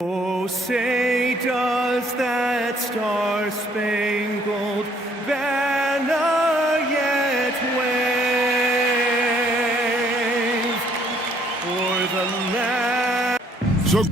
Oh, say does that star-spangled banner yet wave o'er the land? So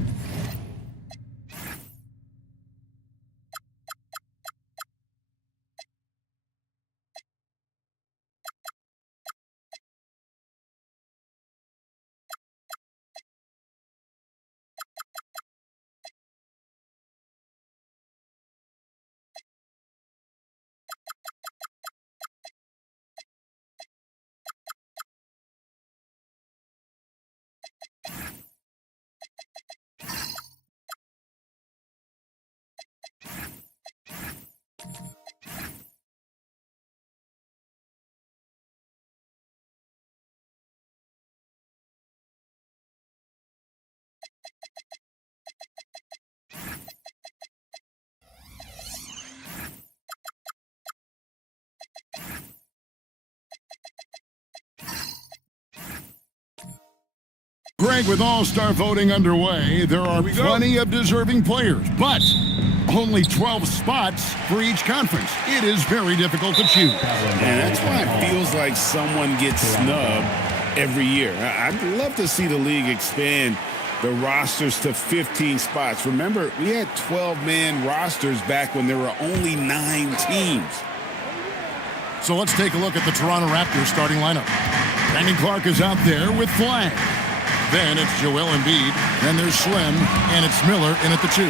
Greg, with All-Star voting underway, there are plenty of deserving players, but only 12 spots for each conference. It is very difficult to choose. And that's why it feels like someone gets snubbed every year. I'd love to see the league expand the rosters to 15 spots. Remember, we had 12-man rosters back when there were only 9 teams. So let's take a look at the Toronto Raptors starting lineup. Brandon Clark is out there with Flag. Then it's Joel Embiid. Then there's Slim, and it's Miller in at the 2.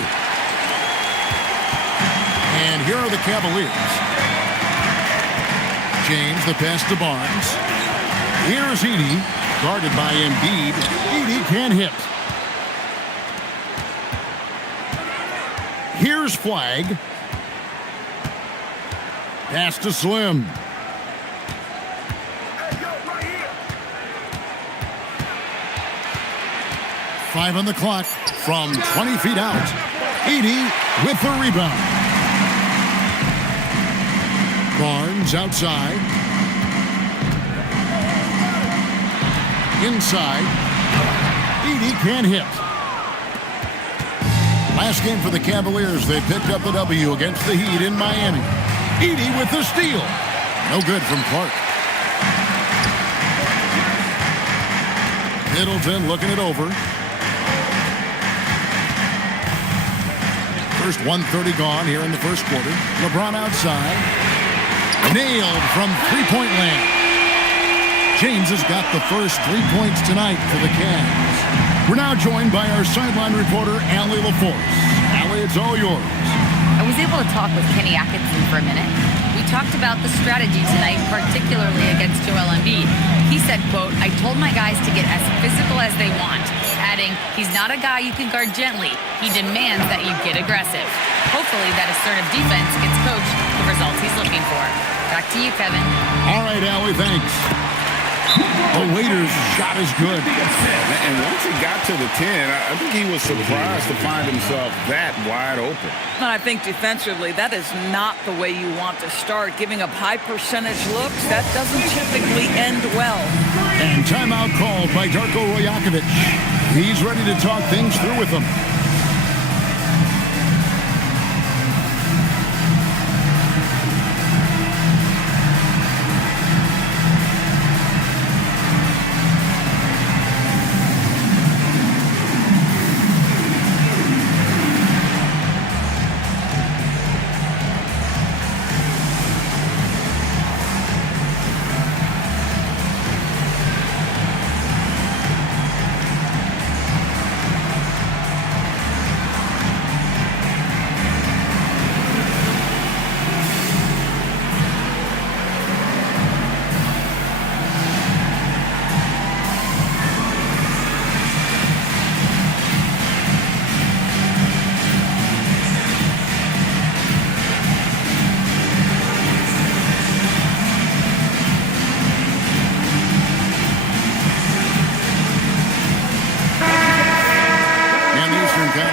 And here are the Cavaliers. James, the pass to Barnes. Here's Edey, guarded by Embiid. Edey can't hit. Here's Flag. Pass to Slim. Five on the clock from 20 feet out. Edey with the rebound. Barnes outside. Inside. Edey can't hit. Last game for the Cavaliers, they picked up the W against the Heat in Miami. Edey with the steal. No good from Clark. Middleton looking it over. First 1:30 gone here in the first quarter. LeBron outside. Nailed from three-point land. James has got the first 3 points tonight for the Cavs. We're now joined by our sideline reporter, Allie LaForce. Allie, it's all yours. I was able to talk with Kenny Atkinson for a minute. We talked about the strategy tonight, particularly against Joel Embiid. He said, quote, "I told my guys to get as physical as they want," adding, "He's not a guy you can guard gently. He demands that you get aggressive." Hopefully that assertive defense gets Coach the results he's looking for. Back to you, Kevin. All right, Allie, thanks. The Waiters' shot is good. And once he got to the 10, I think he was surprised to find himself that wide open. And I think defensively, that is not the way you want to start. Giving up high percentage looks, that doesn't typically end well. And timeout called by Darko Rajakovic. He's ready to talk things through with them.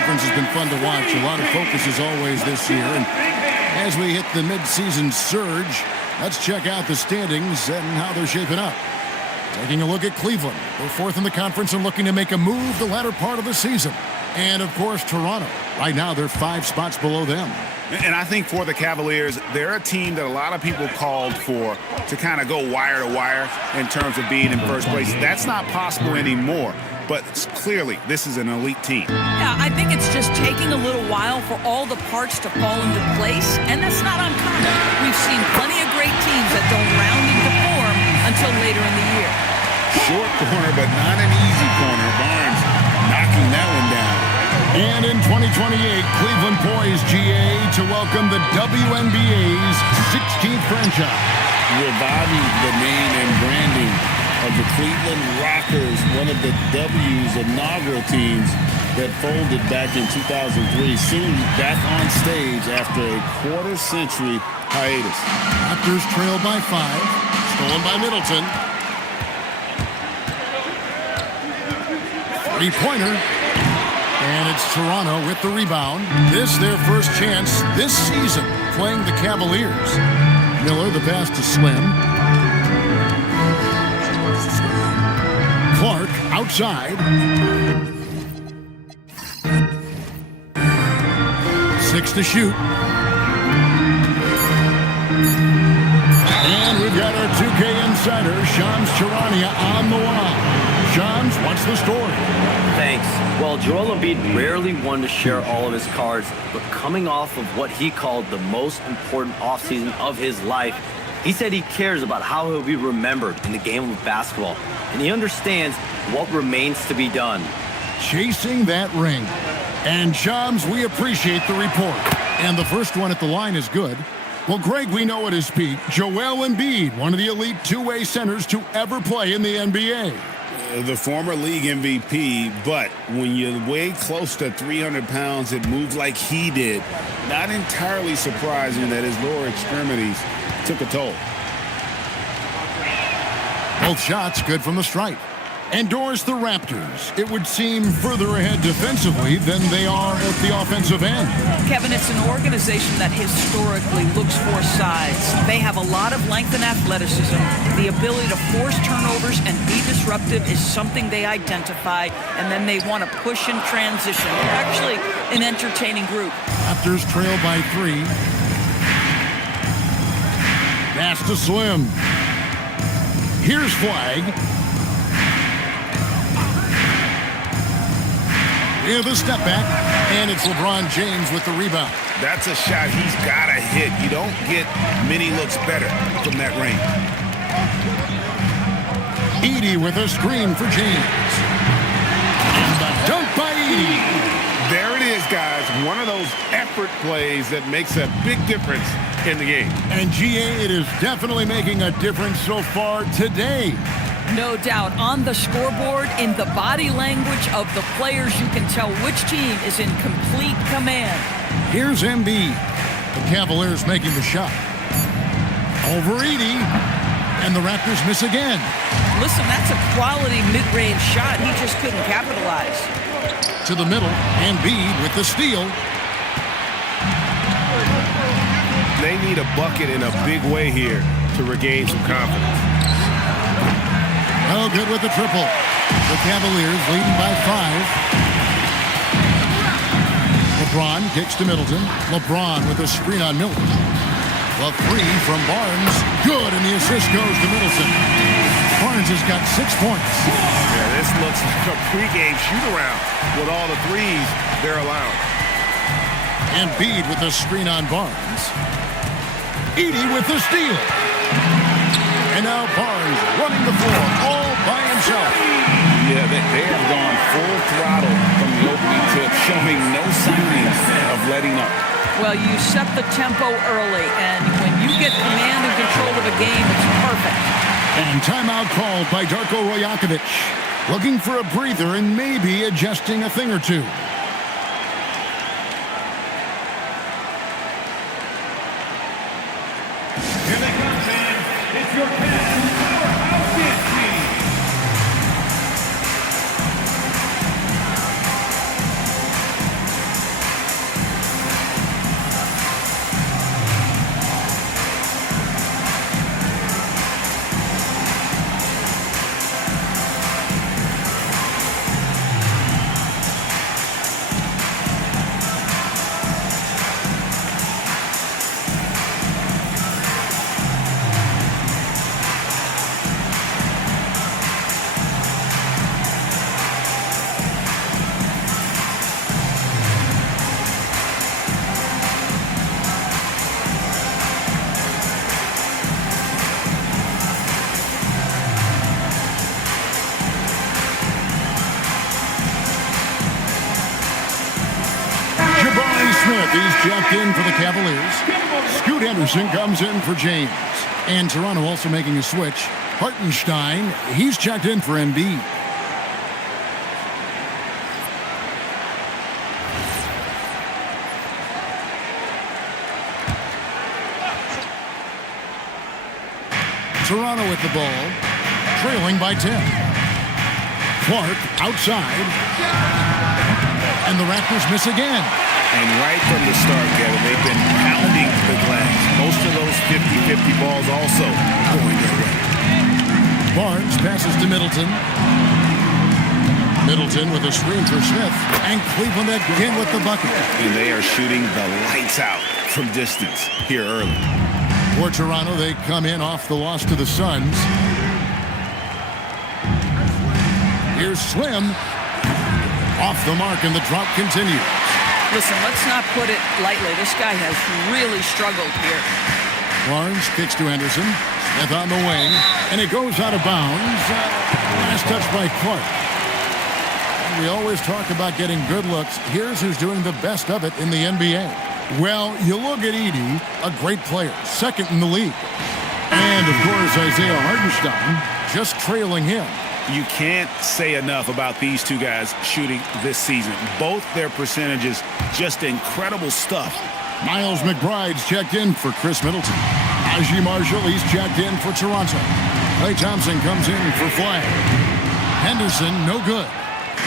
Has been fun to watch. A lot of focus as always this year. And as we hit the mid-season surge, let's check out the standings and how they're shaping up. Taking a look at Cleveland. They're fourth in the conference and looking to make a move the latter part of the season. And, of course, Toronto. Right now, they're 5 spots below them. And I think for the Cavaliers, they're a team that a lot of people called for to kind of go wire to wire in terms of being in first place. That's not possible anymore. But clearly, this is an elite team. Yeah, I think it's just taking a little while for all the parts to fall into place, and that's not uncommon. We've seen plenty of great teams that don't round into form until later in the year. Short corner, but not an easy corner. Barnes knocking that one down. And in 2028, Cleveland poised, GA, to welcome the WNBA's 16th franchise. Reviving the name and branding of the Cleveland Rockers, one of the W's inaugural teams that folded back in 2003, soon back on stage after a quarter-century hiatus. Raptors trail by 5, stolen by Middleton. Three-pointer. And it's Toronto with the rebound. This their first chance this season playing the Cavaliers. Miller, the pass to Slim. Clark outside. 6 to shoot. And we've got our 2K insider, Shams Charania, on the line. Shams, what's the story? Thanks. Well, Joel Embiid rarely wanted to share all of his cards, but coming off of what he called the most important offseason of his life, he said he cares about how he'll be remembered in the game of basketball, and he understands what remains to be done. Chasing that ring. And Shams, we appreciate the report. And the first one at the line is good. Well, Greg, we know at his peak, Joel Embiid, one of the elite two-way centers to ever play in the NBA. The former league MVP, but when you weigh close to 300 pounds, it moves like he did. Not entirely surprising that his lower extremities took a toll. Both shots good from the stripe. Endorse the Raptors. It would seem further ahead defensively than they are at the offensive end. Kevin, it's an organization that historically looks for size. They have a lot of length and athleticism. The ability to force turnovers and be disruptive is something they identify, and then they want to push in transition. They're actually an entertaining group. Raptors trail by 3. Pass to Slim. Here's Flag. With a step back, and it's LeBron James with the rebound. That's a shot he's got to hit. You don't get many looks better from that range. Edey with a screen for James. And the dunk by Edey. There it is, guys. One of those effort plays that makes a big difference in the game. And GA, it is definitely making a difference so far today. No doubt. On the scoreboard, in the body language of the players, you can tell which team is in complete command. Here's Embiid. The Cavaliers making the shot. Over Edey. And the Raptors miss again. Listen, that's a quality mid-range shot. He just couldn't capitalize. To the middle. Embiid with the steal. They need a bucket in a big way here to regain some confidence. Oh, good with the triple. The Cavaliers leading by 5. LeBron kicks to Middleton. LeBron with a screen on Miller. The 3 from Barnes. Good, and the assist goes to Middleton. Barnes has got 6 points. Yeah, this looks like a pregame shoot-around with all the threes they're allowing. Embiid with a screen on Barnes. Edey with the steal. And now Barnes running the floor all by himself. Yeah, they have gone full throttle from the opening tip, showing no signs of letting up. Well, you set the tempo early, and when you get command and control of a game, it's perfect. And timeout called by Darko Rajakovic. Looking for a breather and maybe adjusting a thing or two. Here they come, fans. It's your captain, outfit team. He's checked in for the Cavaliers. Scoot Henderson comes in for James. And Toronto also making a switch. Hartenstein, he's checked in for Embiid. Toronto with the ball, trailing by 10. Clark outside. And the Raptors miss again. And right from the start, Kevin, they've been pounding the glass. Most of those 50-50 balls also going their way. Barnes passes to Middleton. Middleton with a screen for Smith. And Cleveland again with the bucket. And they are shooting the lights out from distance here early. For Toronto, they come in off the loss to the Suns. Here's Slim. Off the mark, and the drop continues. Listen, let's not put it lightly. This guy has really struggled here. Barnes kicks to Henderson. Smith on the wing, and it goes out of bounds. Last touch by Clark. We always talk about getting good looks. Here's who's doing the best of it in the NBA. Well, you look at Edey, a great player, second in the league. And, of course, Isaiah Hartenstein just trailing him. You can't say enough about these two guys shooting this season. Both their percentages, just incredible stuff. Miles McBride's checked in for Chris Middleton. Najee Marshall, he's checked in for Toronto. Klay Thompson comes in for Flag. Henderson, no good.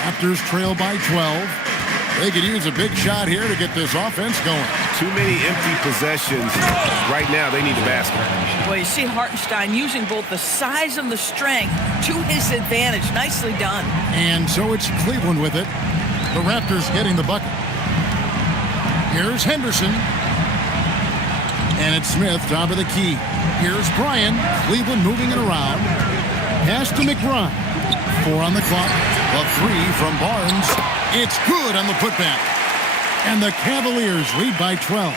Raptors trail by 12. They could use a big shot here to get this offense going. Too many empty possessions. Right now, they need a basket. Well, you see Hartenstein using both the size and the strength to his advantage. Nicely done. And so it's Cleveland with it. The Raptors getting the bucket. Here's Henderson. And it's Smith, top of the key. Here's Bryan. Cleveland moving it around. Pass to McBride. 4 on the clock. A 3 from Barnes. It's good on the putback. And the Cavaliers lead by 12.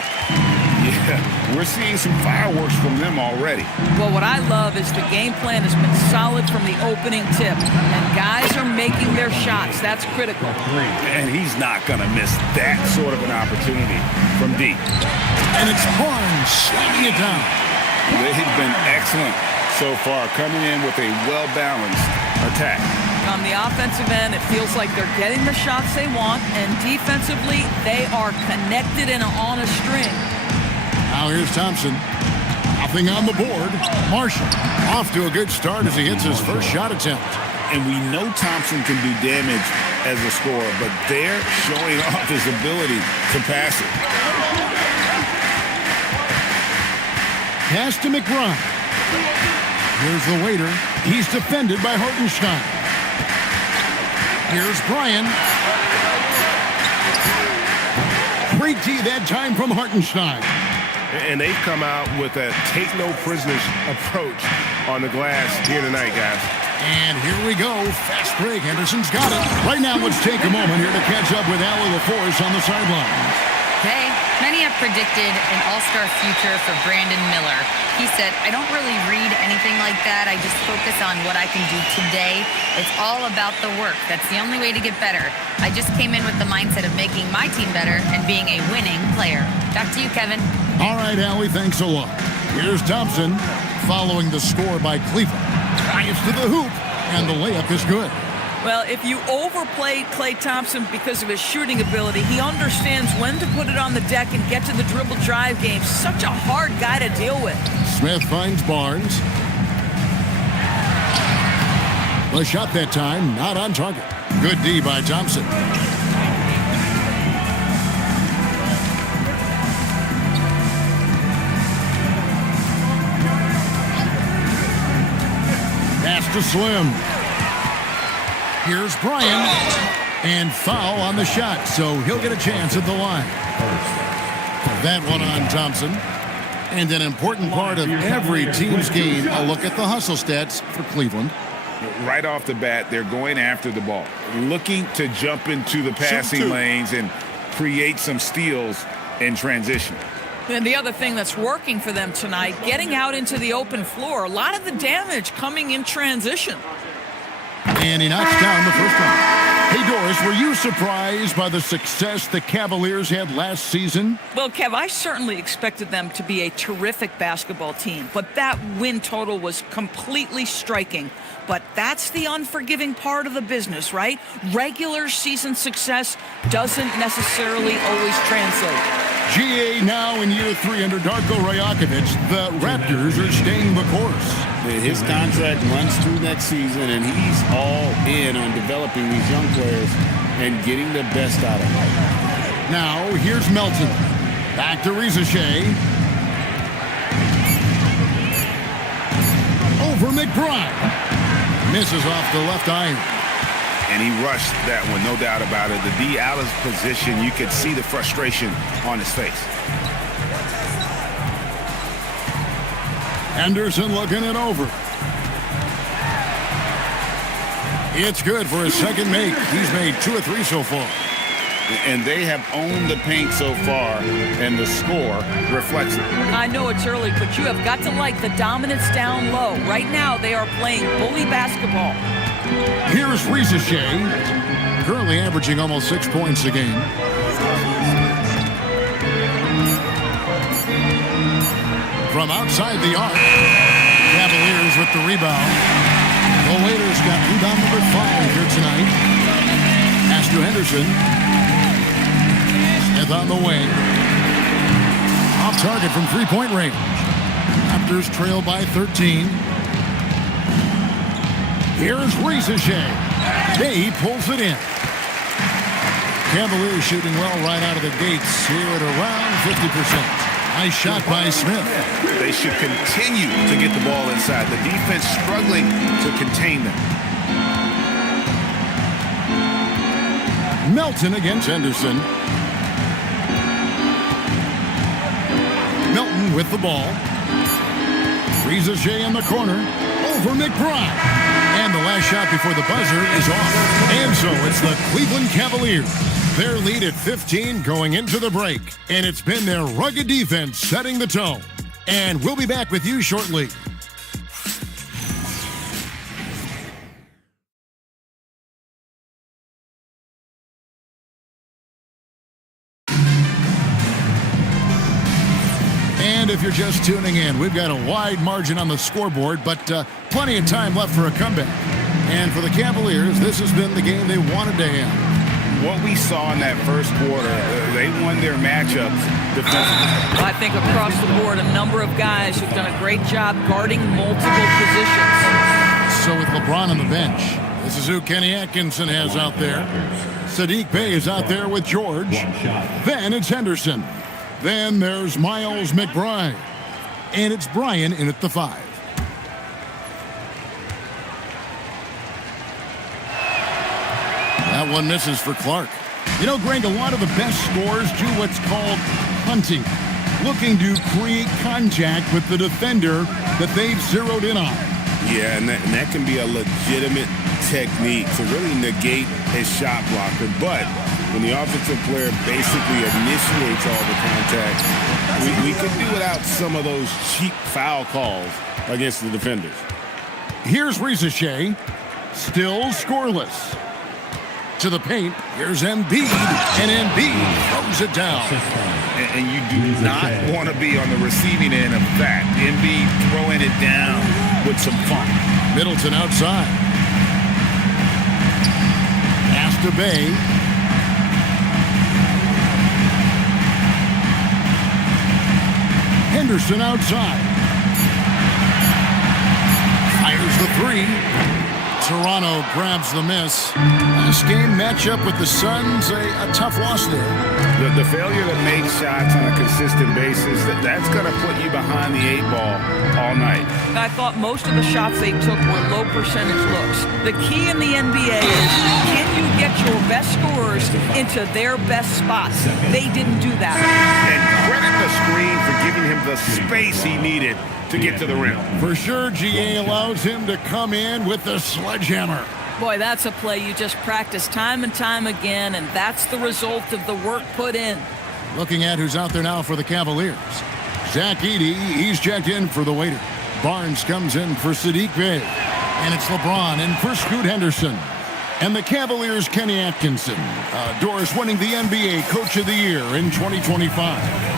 Yeah, we're seeing some fireworks from them already. Well, what I love is the game plan has been solid from the opening tip. And guys are making their shots. That's critical. And he's not going to miss that sort of an opportunity from deep. And it's Barnes slamming it down. They've been excellent so far, coming in with a well-balanced attack. On the offensive end, it feels like they're getting the shots they want, and defensively, they are connected and on a string. Now here's Thompson. Nothing on the board. Marshall off to a good start as he hits his first shot attempt. And we know Thompson can do damage as a scorer, but they're showing off his ability to pass it. Pass to McBride. Here's the waiter. He's defended by Hartenstein. Here's Bryan. Great D that time from Hartenstein. And they've come out with a take-no-prisoners approach on the glass here tonight, guys. And here we go. Fast break. Henderson's got it. Right now, let's take a moment here to catch up with Allie LaForce on the sideline. Okay, many have predicted an all-star future for Brandon Miller. He said, I don't really read anything like that. I just focus on what I can do today. It's all about the work. That's the only way to get better. I just came in with the mindset of making my team better and being a winning player. Back to you, Kevin. All right, Allie, thanks a lot. Here's Thompson following the score by Cleveland. Drives to the hoop, and the layup is good. Well, if you overplay Klay Thompson because of his shooting ability, he understands when to put it on the deck and get to the dribble drive game. Such a hard guy to deal with. Smith finds Barnes. The shot that time, not on target. Good D by Thompson. Pass to Slim. Here's Bryan, and foul on the shot, so he'll get a chance at the line. That one on Thompson. And an important part of every team's game, a look at the hustle stats for Cleveland. Right off the bat, they're going after the ball, looking to jump into the passing lanes and create some steals in transition. And the other thing that's working for them tonight, getting out into the open floor. A lot of the damage coming in transition. And he knocks down the first one. Hey, Doris, were you surprised by the success the Cavaliers had last season? Well, Kev, I certainly expected them to be a terrific basketball team, but that win total was completely striking. But that's the unforgiving part of the business, right? Regular season success doesn't necessarily always translate. GA now in year 3 under Darko Rajakovic. The Raptors are staying the course. His contract runs through next season, and he's all in on developing these young players and getting the best out of them. Now, here's Melton. Back to Rizachet. Over McBride. Misses off the left iron. And he rushed that one, no doubt about it. The D out of position, you could see the frustration on his face. Henderson looking it over. It's good for his second make. He's made 2 of 3 so far. And they have owned the paint so far, and the score reflects it. I know it's early, but you have got to like the dominance down low. Right now, they are playing bully basketball. Here's Rizachet, currently averaging almost 6 points a game. From outside the arc, Cavaliers with the rebound. The Waiters got rebound number 5 here tonight. Pass to Henderson. Smith on the wing. Off target from three-point range. Raptors trail by 13. Here's Rizachet. He pulls it in. Cavaliers shooting well right out of the gates here at around 50%. Nice shot by Smith. They should continue to get the ball inside. The defense struggling to contain them. Melton against Henderson. Melton with the ball. Rizachet in the corner. Over McBride. And the last shot before the buzzer is off. And so it's the Cleveland Cavaliers. Their lead at 15 going into the break. And it's been their rugged defense setting the tone. And we'll be back with you shortly. And if you're just tuning in, we've got a wide margin on the scoreboard, but plenty of time left for a comeback. And for the Cavaliers, this has been the game they wanted to have. What we saw in that first quarter, they won their matchups defensively. I think across the board, a number of guys who've done a great job guarding multiple positions. So with LeBron on the bench, this is who Kenny Atkinson has out there. Sadiq Bey is out there with George. Then it's Henderson. Then there's Miles McBride. And it's Brian in at the 5. That one misses for Clark. You know, Greg, a lot of the best scorers do what's called hunting, looking to create contact with the defender that they've zeroed in on. Yeah, and that can be a legitimate technique to really negate a shot blocker. But when the offensive player basically initiates all the contact, we could do without some of those cheap foul calls against the defenders. Here's Rizachet, still scoreless. To the paint, here's Embiid, and Embiid throws it down. And you do not want to be on the receiving end of that. Embiid throwing it down with some funk. Middleton outside. Pass to Bey. Henderson outside. Fires the 3. Toronto grabs the miss. Last game matchup with the Suns, a tough loss there. The failure to make shots on a consistent basis, that's going to put you behind the 8 ball all night. I thought most of the shots they took were low percentage looks. The key in the NBA is, can you get your best scorers into their best spots? They didn't do that. And credit the screen for giving him the space he needed to get to the rim. For sure, GA allows him to come in with the sledgehammer. Boy, that's a play you just practice time and time again, and that's the result of the work put in. Looking at who's out there now for the Cavaliers. Zach Edey, he's checked in for the waiter. Barnes comes in for Sadiq Bey. And it's LeBron in for Scoot Henderson. And the Cavaliers' Kenny Atkinson, Doris winning the NBA Coach of the Year in 2025.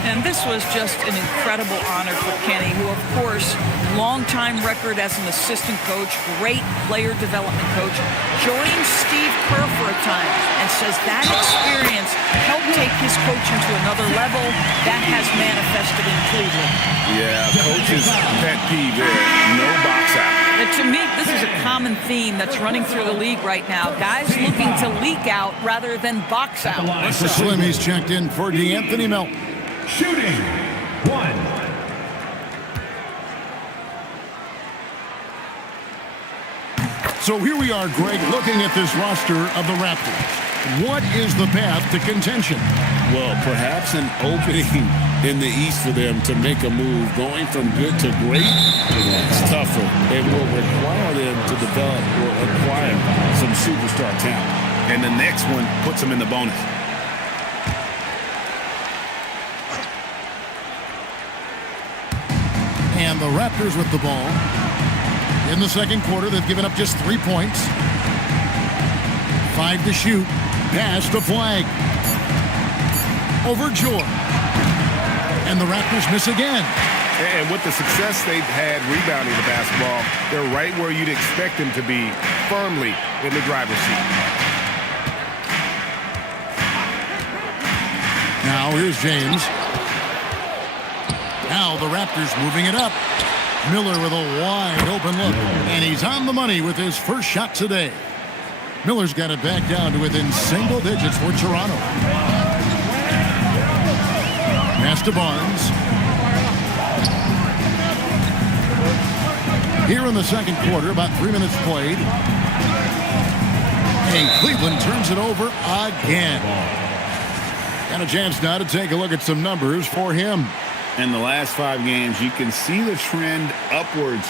And this was just an incredible honor for Kenny, who, of course, long-time record as an assistant coach, great player development coach, joined Steve Kerr for a time and says that experience helped take his coaching to another level. That has manifested in Cleveland. Yeah, coach's pet peeve there, no box out. And to me, this is a common theme that's running through the league right now. Guys looking to leak out rather than box out. Slim, he's checked in for DeAnthony Melton. Shooting 1. So here we are, Greg, looking at this roster of the Raptors. What is the path to contention? Well, perhaps an opening in the East for them to make a move. Going from good to great, it's tougher. It will require them to develop or acquire some superstar talent. And the next one puts them in the bonus. And the Raptors with the ball. In the second quarter, they've given up just 3 points. 5 to shoot. Pass to Flag. Over George. And the Raptors miss again. And with the success they've had rebounding the basketball, they're right where you'd expect them to be, firmly in the driver's seat. Now here's James. Now the Raptors moving it up. Miller with a wide open look. And he's on the money with his first shot today. Miller's got it back down to within single digits for Toronto. Pass to Barnes. Here in the second quarter, about 3 minutes played. And Cleveland turns it over again. And a chance now to take a look at some numbers for him. In the last 5 games, you can see the trend upwards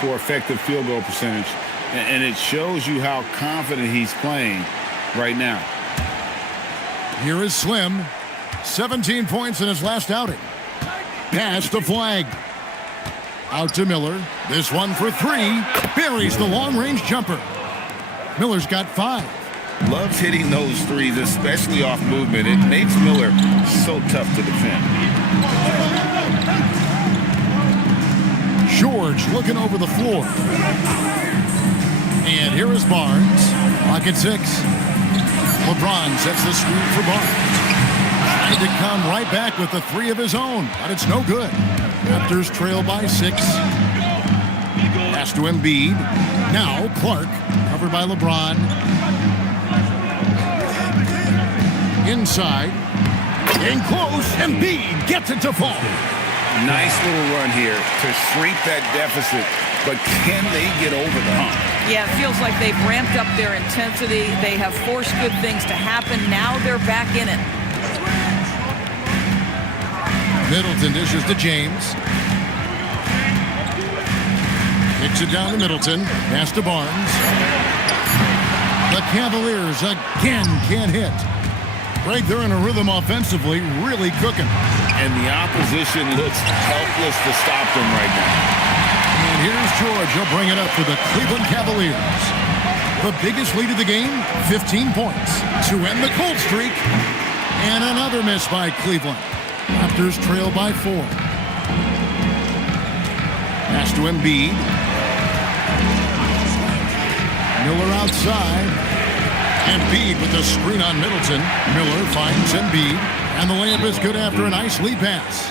for effective field goal percentage. And it shows you how confident he's playing right now. Here is Slim. 17 points in his last outing. Pass to Flag. Out to Miller. This one for 3. Buries the long-range jumper. Miller's got 5. Loves hitting those threes, especially off movement. It makes Miller so tough to defend. George looking over the floor. And here is Barnes. Clock at 6. LeBron sets the screen for Barnes. Trying to come right back with the 3 of his own, but it's no good. Raptors trail by 6. Pass to Embiid. Now Clark, covered by LeBron. Inside. In close. Embiid gets it to fall. Nice little run here to shrink that deficit, but can they get over the hump? Yeah, it feels like they've ramped up their intensity. They have forced good things to happen. Now they're back in it. Middleton dishes to James. Kicks it down to Middleton. Pass to Barnes. The Cavaliers again can't hit. Greg, they're in a rhythm offensively, really cooking. And the opposition looks helpless to stop them right now. And here's George. He'll bring it up for the Cleveland Cavaliers. The biggest lead of the game, 15 points to end the cold streak. And another miss by Cleveland. Raptors trail by 4. Pass to Embiid. Miller outside. Embiid with the screen on Middleton. Miller finds Embiid. And the layup is good after a nice lead pass.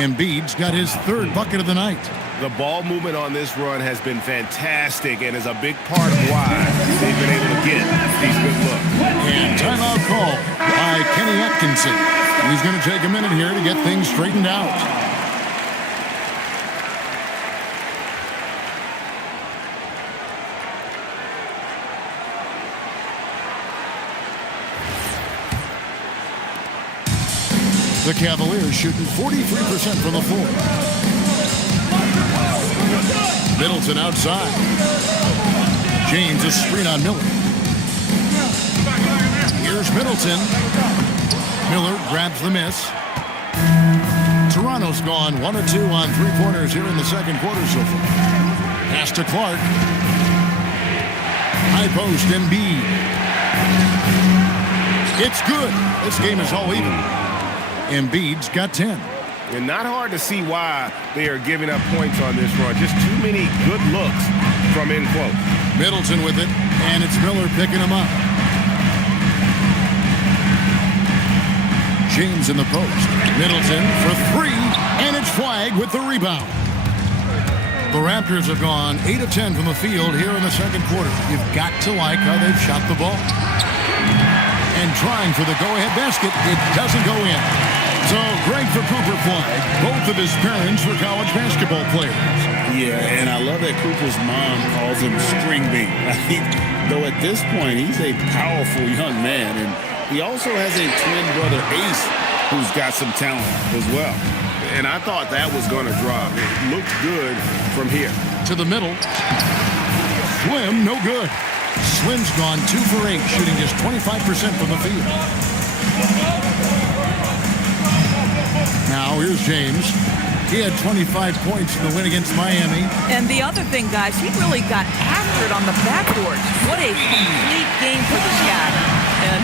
Embiid's got his 3rd bucket of the night. The ball movement on this run has been fantastic and is a big part of why they've been able to get these good looks. And timeout call by Kenny Atkinson. He's going to take a minute here to get things straightened out. The Cavaliers shooting 43% from the floor. Middleton outside. James a screen on Miller. Here's Middleton. Miller grabs the miss. Toronto's gone 1 of 2 on 3-pointers here in the second quarter so far. Pass to Clark. High post, Embiid. It's good. This game is all even. Embiid's got 10. And not hard to see why they are giving up points on this run. Just too many good looks from in close. Middleton with it, and it's Miller picking him up. James in the post. Middleton for three, and it's Flagg with the rebound. The Raptors have gone 8 of 10 from the field here in the second quarter. You've got to like how they've shot the ball. And trying for the go-ahead basket, it doesn't go in. So great for Cooper Flagg. Both of his parents were college basketball players. Yeah, and I love that Cooper's mom calls him String Bean. Though at this point, he's a powerful young man. And he also has a twin brother, Ace, who's got some talent as well. And I thought that was going to drop. It looked good from here. To the middle. Slim, no good. Slim's gone 2 for 8, shooting just 25% from the field. Now here's James. He had 25 points in the win against Miami. And the other thing, guys, he really got after it on the backboards. What a complete game for this guy.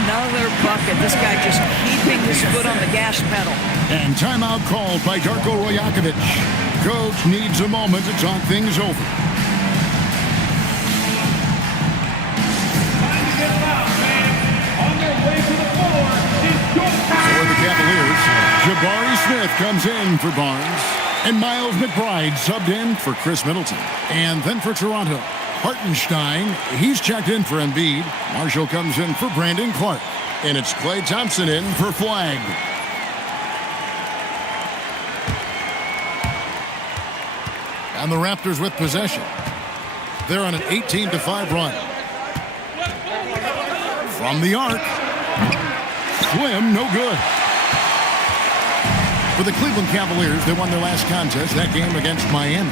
Another bucket. This guy just keeping his foot on the gas pedal. And timeout called by Darko Rajakovic. Coach needs a moment to talk things over. For the Cavaliers, Jabari Smith comes in for Barnes. And Miles McBride subbed in for Chris Middleton. And then for Toronto, Hartenstein, he's checked in for Embiid. Marshall comes in for Brandon Clark. And it's Klay Thompson in for Flagg. And the Raptors with possession. They're on an 18-5 run. From the arc. Slim, no good. For the Cleveland Cavaliers, they won their last contest, that game against Miami.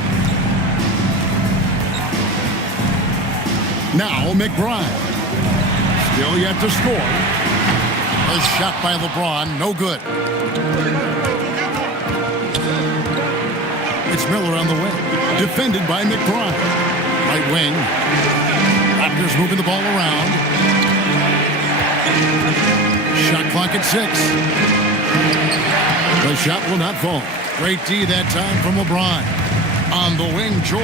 Now McBride. Still yet to score. A shot by LeBron, no good. It's Miller on the wing. Defended by McBride. Right wing. Raptors moving the ball around. Shot clock at 6. The shot will not fall. Great D that time from LeBron. On the wing, George.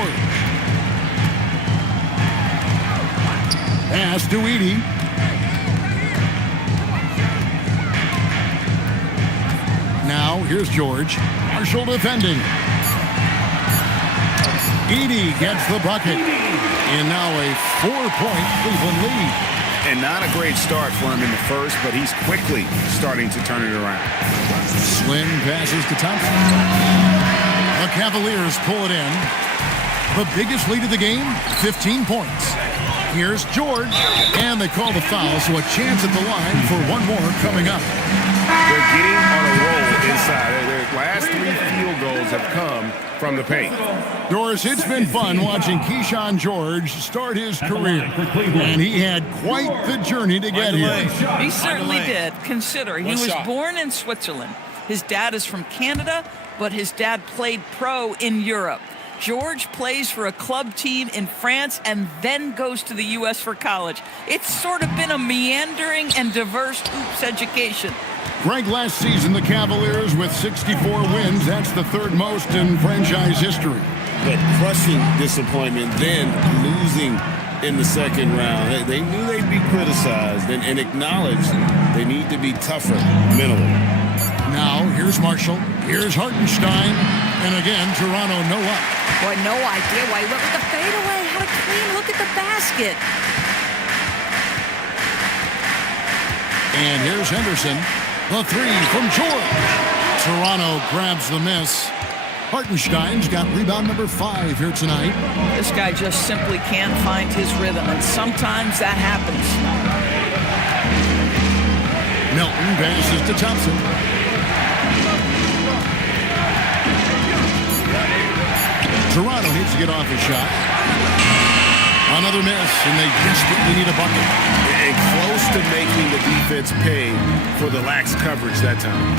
Pass to Edey. Now, here's George. Marshall defending. Edey gets the bucket. And now a 4-point Cleveland lead. And not a great start for him in the first, but he's quickly starting to turn it around. Slim passes to Thompson. The Cavaliers pull it in. The biggest lead of the game, 15 points. Here's George, and they call the foul, so a chance at the line for one more coming up. They're getting on a roll inside. Their last 3 field goals have come from the paint. Doris, it's been fun watching Keyshawn George start his career. And he had quite the journey to get here. He certainly did. Consider, he was born in Switzerland. His dad is from Canada, but his dad played pro in Europe. George plays for a club team in France and then goes to the U.S. for college. It's sort of been a meandering and diverse hoops education. Greg, last season, the Cavaliers with 64 wins. That's the 3rd most in franchise history. But crushing disappointment, then losing in the second round. They knew they'd be criticized and acknowledged they need to be tougher mentally. Now, here's Marshall. Here's Hartenstein. And again, Toronto no up. Boy, no idea why he went with the fadeaway. Had a clean look at the basket. And here's Henderson. The 3 from George. Toronto grabs the miss. Hartenstein's got rebound number 5 here tonight. This guy just simply can't find his rhythm, and sometimes that happens. Milton passes to Thompson. Toronto needs to get off his shot. Another miss, and they desperately need a bucket. And close to making the defense pay for the lax coverage that time.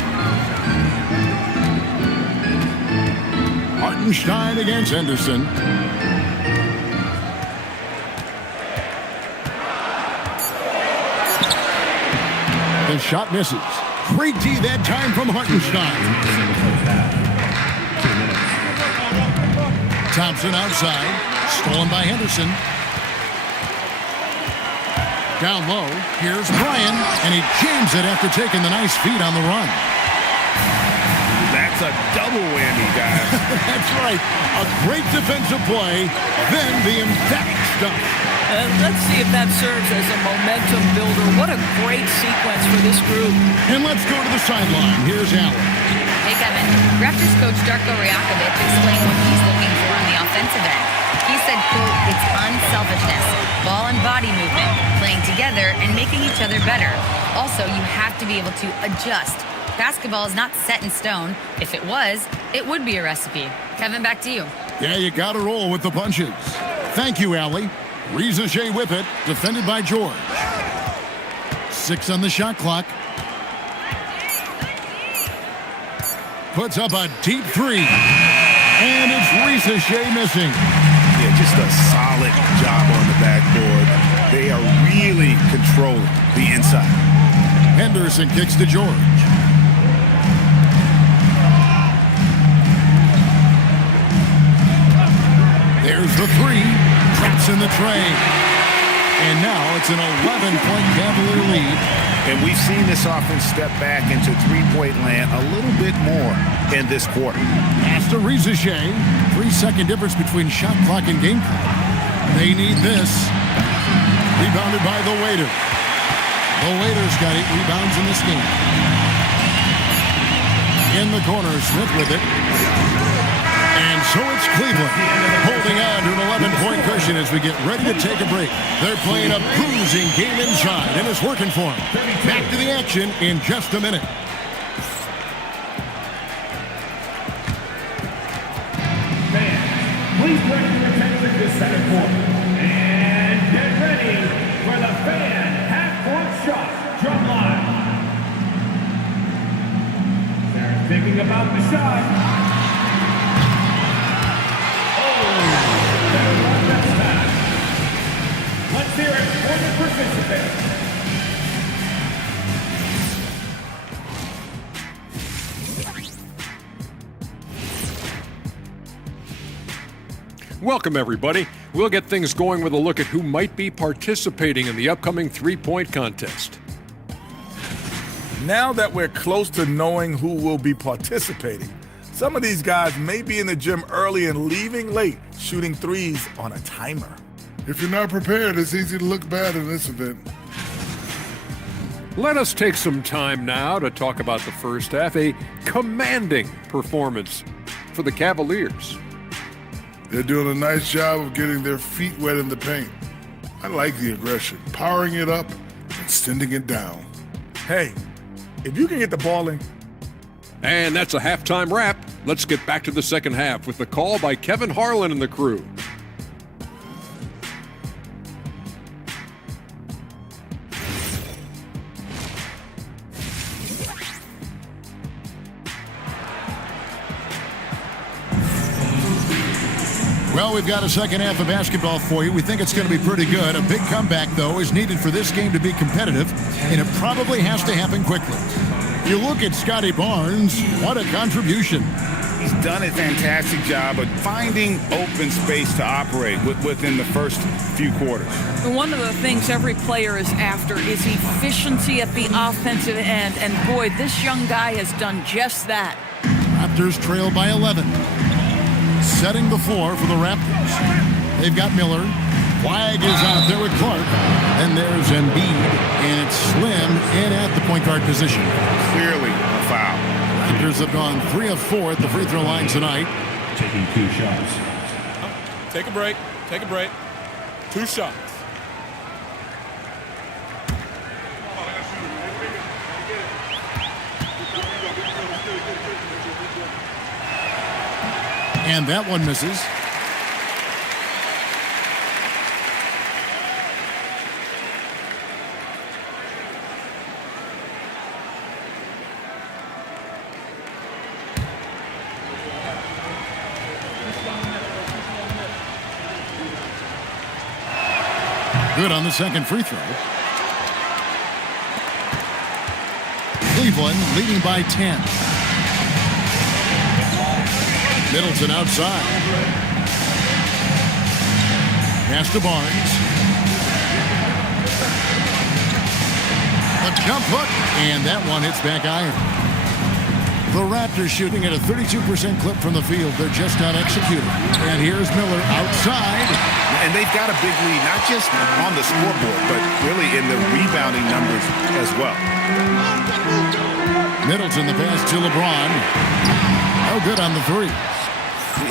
Hartenstein against Henderson. The shot misses. Great D that time from Hartenstein. Thompson outside. Stolen by Henderson. Down low. Here's Bryan. And he jams it after taking the nice feed on the run. That's a double whammy, guys. That's right. A great defensive play. Then the emphatic stuff. Let's see if that serves as a momentum builder. What a great sequence for this group. And let's go to the sideline. Here's Allen. Hey, Kevin. Raptors coach Darko Rajakovic explained what he's looking for on the offensive end. He said, quote, it's unselfishness, ball and body movement, playing together and making each other better. Also, you have to be able to adjust. Basketball is not set in stone. If it was, it would be a recipe. Kevin, back to you. Yeah, you got to roll with the punches. Thank you, Allie. Riza with it, defended by George. 6 on the shot clock. Puts up a deep 3. And it's Riza missing. Yeah, just a solid job on the backboard. They are really controlling the inside. Henderson kicks to George. There's the 3. Traps in the tray. And now it's an 11-point Cavalier lead. And we've seen this offense step back into three-point land a little bit more in this quarter. Pass to Riza. 3-second difference between shot clock and game clock. They need this. Rebounded by the Waiter. The Waiter's got 8 rebounds in this game. In the corner, Smith with it. And so it's Cleveland holding on to an 11-point cushion as we get ready to take a break. They're playing a bruising game inside, and it's working for them. Back to the action in just a minute. Fans, please bring your attention to center court. And get ready for the fan half-court shot drum line. They're thinking about the shot. Let's hear it for the participants. Welcome, everybody. We'll get things going with a look at who might be participating in the upcoming three-point contest. Now that we're close to knowing who will be participating, some of these guys may be in the gym early and leaving late, shooting threes on a timer. If you're not prepared, it's easy to look bad in this event. Let us take some time now to talk about the first half, a commanding performance for the Cavaliers. They're doing a nice job of getting their feet wet in the paint. I like the aggression, powering it up and sending it down. Hey, if you can get the ball in. And that's a halftime wrap. Let's get back to the second half with the call by Kevin Harlan and the crew. Well, we've got a second half of basketball for you. We think it's going to be pretty good. A big comeback, though, is needed for this game to be competitive, and it probably has to happen quickly. You look at Scotty Barnes, what a contribution. He's done a fantastic job of finding open space to operate within the first few quarters. One of the things every player is after is efficiency at the offensive end, and boy, this young guy has done just that. Raptors trail by 11. Setting the floor for the Raptors. They've got Miller. Flag is out there with Clark. And there's Embiid. And it's Slim in at the point guard position. Clearly a foul. Raptors have gone 3 of 4 at the free throw line tonight. Taking 2 shots. Take a break. Take a break. 2 shots. And that one misses. Good on the second free throw. Cleveland leading by 10. Middleton outside. Pass to Barnes. A jump hook, and that one hits back iron. The Raptors shooting at a 32% clip from the field. They're just not executing. And here's Miller outside. And they've got a big lead, not just on the scoreboard, but really in the rebounding numbers as well. Middleton, the pass to LeBron. No good on the three.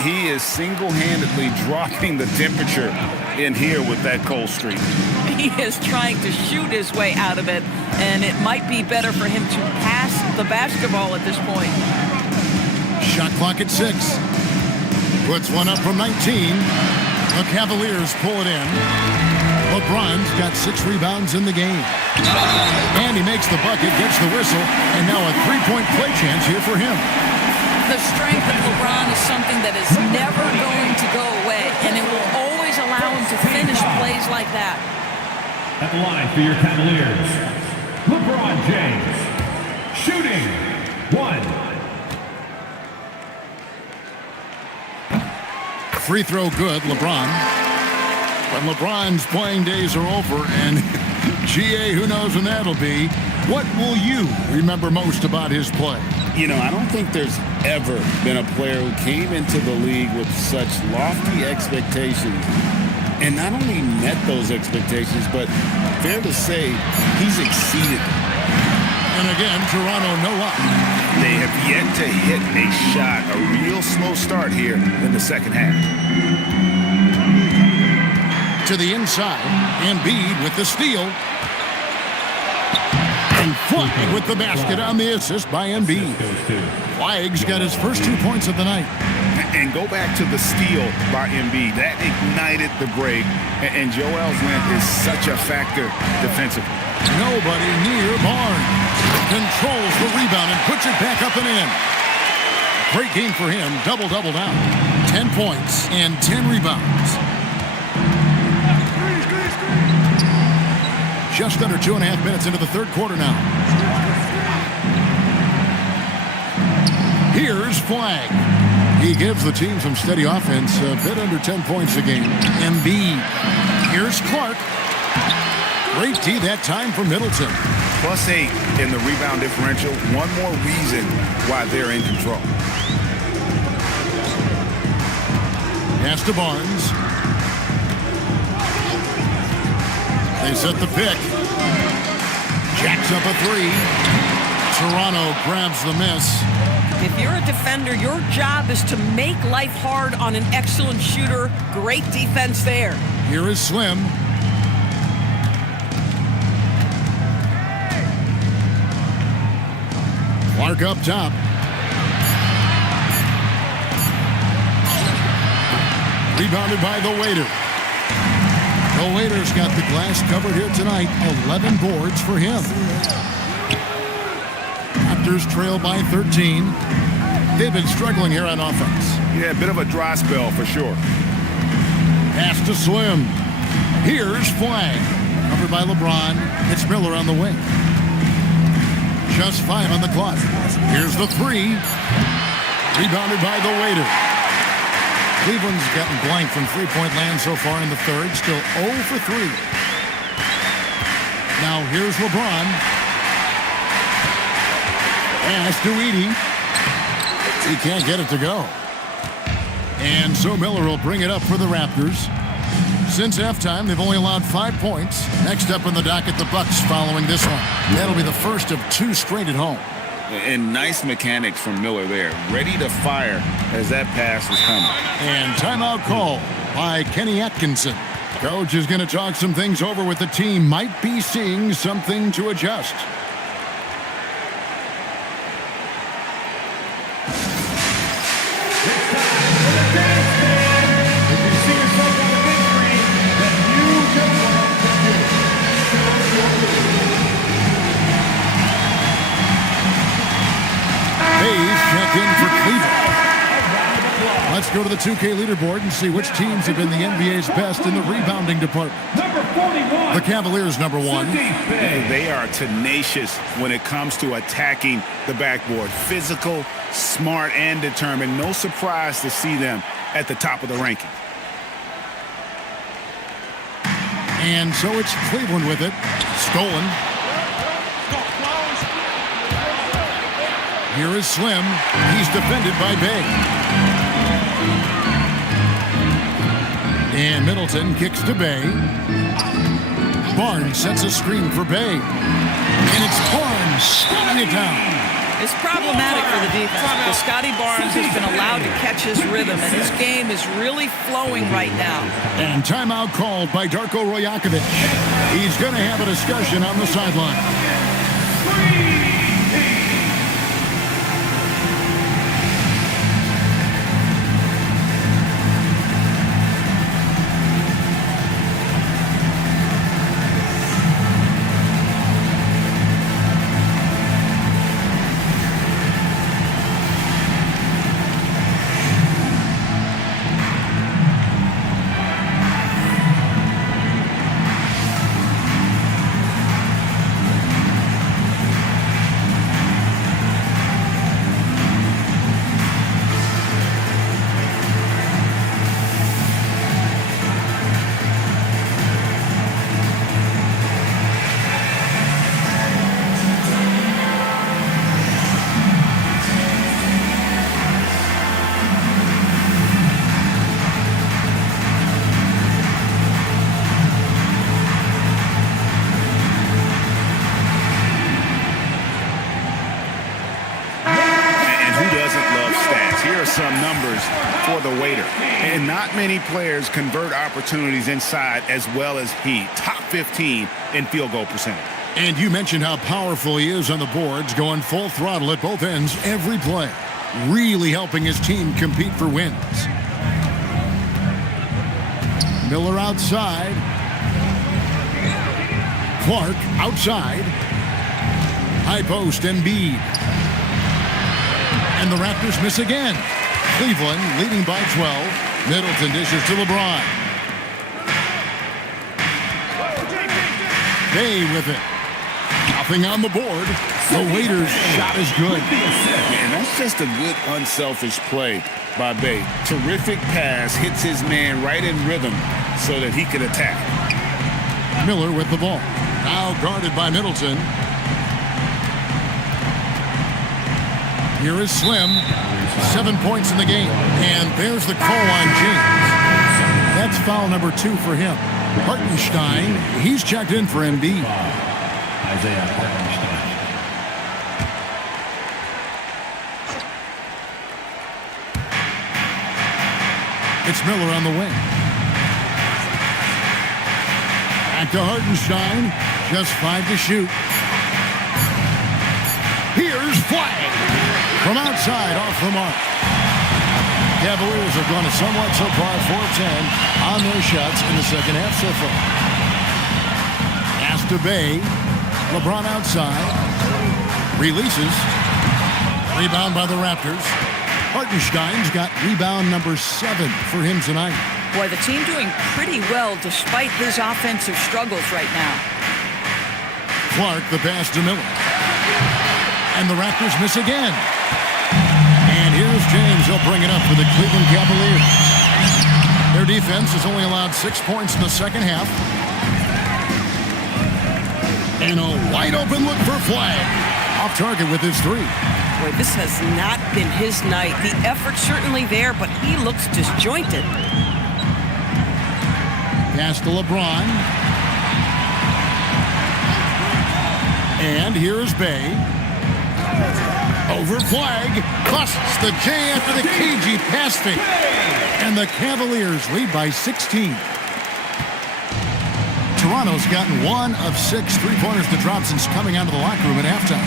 He is single-handedly dropping the temperature in here with that cold streak. He is trying to shoot his way out of it, and it might be better for him to pass the basketball at this point. Shot clock at 6. Puts one up from 19. The Cavaliers pull it in. LeBron's got 6 rebounds in the game. And he makes the bucket, gets the whistle, and now a three-point play chance here for him. The strength of LeBron is something that is never going to go away, and it will always allow him to finish plays like that. At the line for your Cavaliers, LeBron James, shooting 1. Free throw good, LeBron. But LeBron's playing days are over, and GA, who knows when that'll be. What will you remember most about his play? You know, I don't think there's ever been a player who came into the league with such lofty expectations and not only met those expectations, but fair to say, he's exceeded. And again, Toronto no up. They have yet to hit a shot, a real slow start here in the second half. To the inside, Embiid with the steal. And Flag with the basket on the assist by Embiid. Flag's got his first 2 points of the night. And go back to the steal by Embiid. That ignited the break. And Joel's length is such a factor defensively. Nobody near Barnes. Controls the rebound and puts it back up and in. Great game for him. Double-double down. 10 points and 10 rebounds. Just under 2.5 minutes into the third quarter now. Here's Flag. He gives the team some steady offense, a bit under 10 points a game. Embiid. Here's Clark. Great D that time for Middleton. +8 in the rebound differential. One more reason why they're in control. Pass to Barnes. They set the pick. Jacks up a 3. Toronto grabs the miss. If you're a defender, your job is to make life hard on an excellent shooter. Great defense there. Here is Slim. Clark up top. Rebounded by the Waiter. The Waiter's got the glass covered here tonight. 11 boards for him. Raptors trail by 13. They've been struggling here on offense. Yeah, a bit of a dry spell for sure. Pass to Slim. Here's Flag. Covered by LeBron. It's Miller on the wing. Just 5 on the clock. Here's the 3. Rebounded by the Waiter. Cleveland's gotten blank from three-point land so far in the third. Still 0 for 3. Now here's LeBron. Pass to Edey. He can't get it to go. And so Miller will bring it up for the Raptors. Since halftime, they've only allowed 5 points. Next up in the docket, the Bucks following this one. That'll be the first of 2 straight at home. And nice mechanics from Miller there. Ready to fire as that pass is coming. And timeout call by Kenny Atkinson. Coach is going to talk some things over with the team. Might be seeing something to adjust. Let's go to the 2K leaderboard and see which teams have been the NBA's best in the rebounding department. Number 41. The Cavaliers, number 1. They are tenacious when it comes to attacking the backboard. Physical, smart, and determined. No surprise to see them at the top of the ranking. And so it's Cleveland with it. Stolen. Here is Slim. He's defended by Bay. And Middleton kicks to Bay. Barnes sets a screen for Bay. And it's Barnes slamming it down. It's problematic for the defense because Scotty Barnes has been allowed to catch his rhythm, and his game is really flowing right now. And timeout called by Darko Rojakovic. He's going to have a discussion on the sideline. Some numbers for the waiter. And not many players convert opportunities inside as well as he. Top 15 in field goal percentage. And you mentioned how powerful he is on the boards, going full throttle at both ends every play. Really helping his team compete for wins. Miller outside. Clark outside. High post, Embiid. And the Raptors miss again. Cleveland leading by 12. Middleton dishes to LeBron. Bay with it. Nothing on the board. The waiter's shot is good. Man, that's just a good unselfish play by Bay. Terrific pass, hits his man right in rhythm so that he can attack. Miller with the ball. Now guarded by Middleton. Here is Slim. 7 points in the game. And there's the call on James. That's foul number 2 for him. Hartenstein, he's checked in for Embiid. Isaiah Hartenstein. It's Miller on the wing. Back to Hartenstein. Just 5 to shoot. Here's Flag. From outside, off the mark. Cavaliers have gone somewhat so far 4 of 10 on their shots in the second half so far. Pass to Bay. LeBron outside. Releases. Rebound by the Raptors. Hartenstein's got rebound number 7 for him tonight. Boy, the team doing pretty well despite his offensive struggles right now. Clark, the pass to Miller. And the Raptors miss again. And here's James. He'll bring it up for the Cleveland Cavaliers. Their defense has only allowed 6 points in the second half. And a wide open look for Flag. Off target with his 3. Boy, this has not been his night. The effort's certainly there, but he looks disjointed. Pass to LeBron. And here's Bay. Over Flag. Busts the J after the cagey pass fake. And the Cavaliers lead by 16. Toronto's gotten 1 of 6 3-pointers to drop since coming out of the locker room at halftime.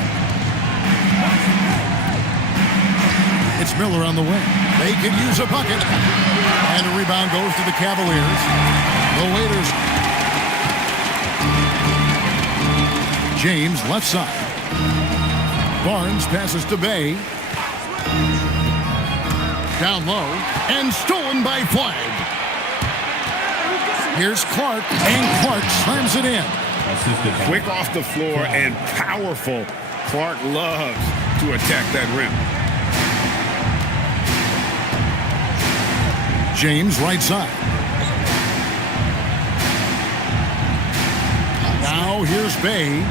It's Miller on the wing. They could use a bucket. And a rebound goes to the Cavaliers. The Waiters. James left side. Barnes passes to Bay. Down low. And stolen by Flag. Here's Clark, and Clark slams it in. Quick off the floor and powerful. Clark loves to attack that rim. James right side. Now here's Bay.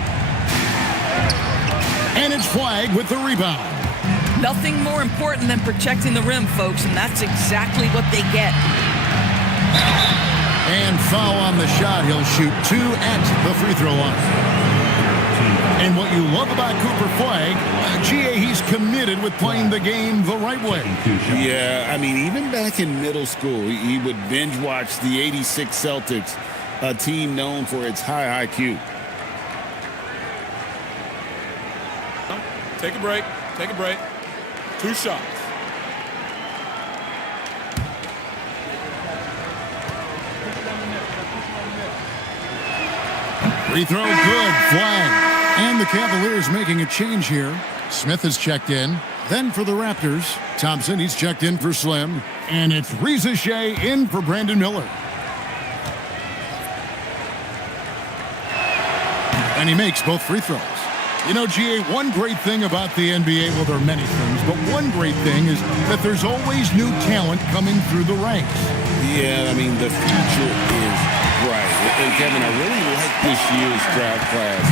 And it's Flag with the rebound. Nothing more important than protecting the rim, folks, and that's exactly what they get. And foul on the shot. He'll shoot 2 at the free throw line. And what you love about Cooper Flag, GA, he's committed with playing the game the right way. Yeah, I mean, even back in middle school, he would binge watch the '86 Celtics, a team known for its high IQ. Take a break. Take a break. 2 shots. Free throw good. Flag. And the Cavaliers making a change here. Smith has checked in. Then for the Raptors, Thompson, he's checked in for Slim. And it's Rizachet in for Brandon Miller. And he makes both free throws. You know, GA, one great thing about the NBA, well, there are many things, but one great thing is that there's always new talent coming through the ranks. Yeah, I mean, the future is bright. And Kevin, I really like this year's draft class.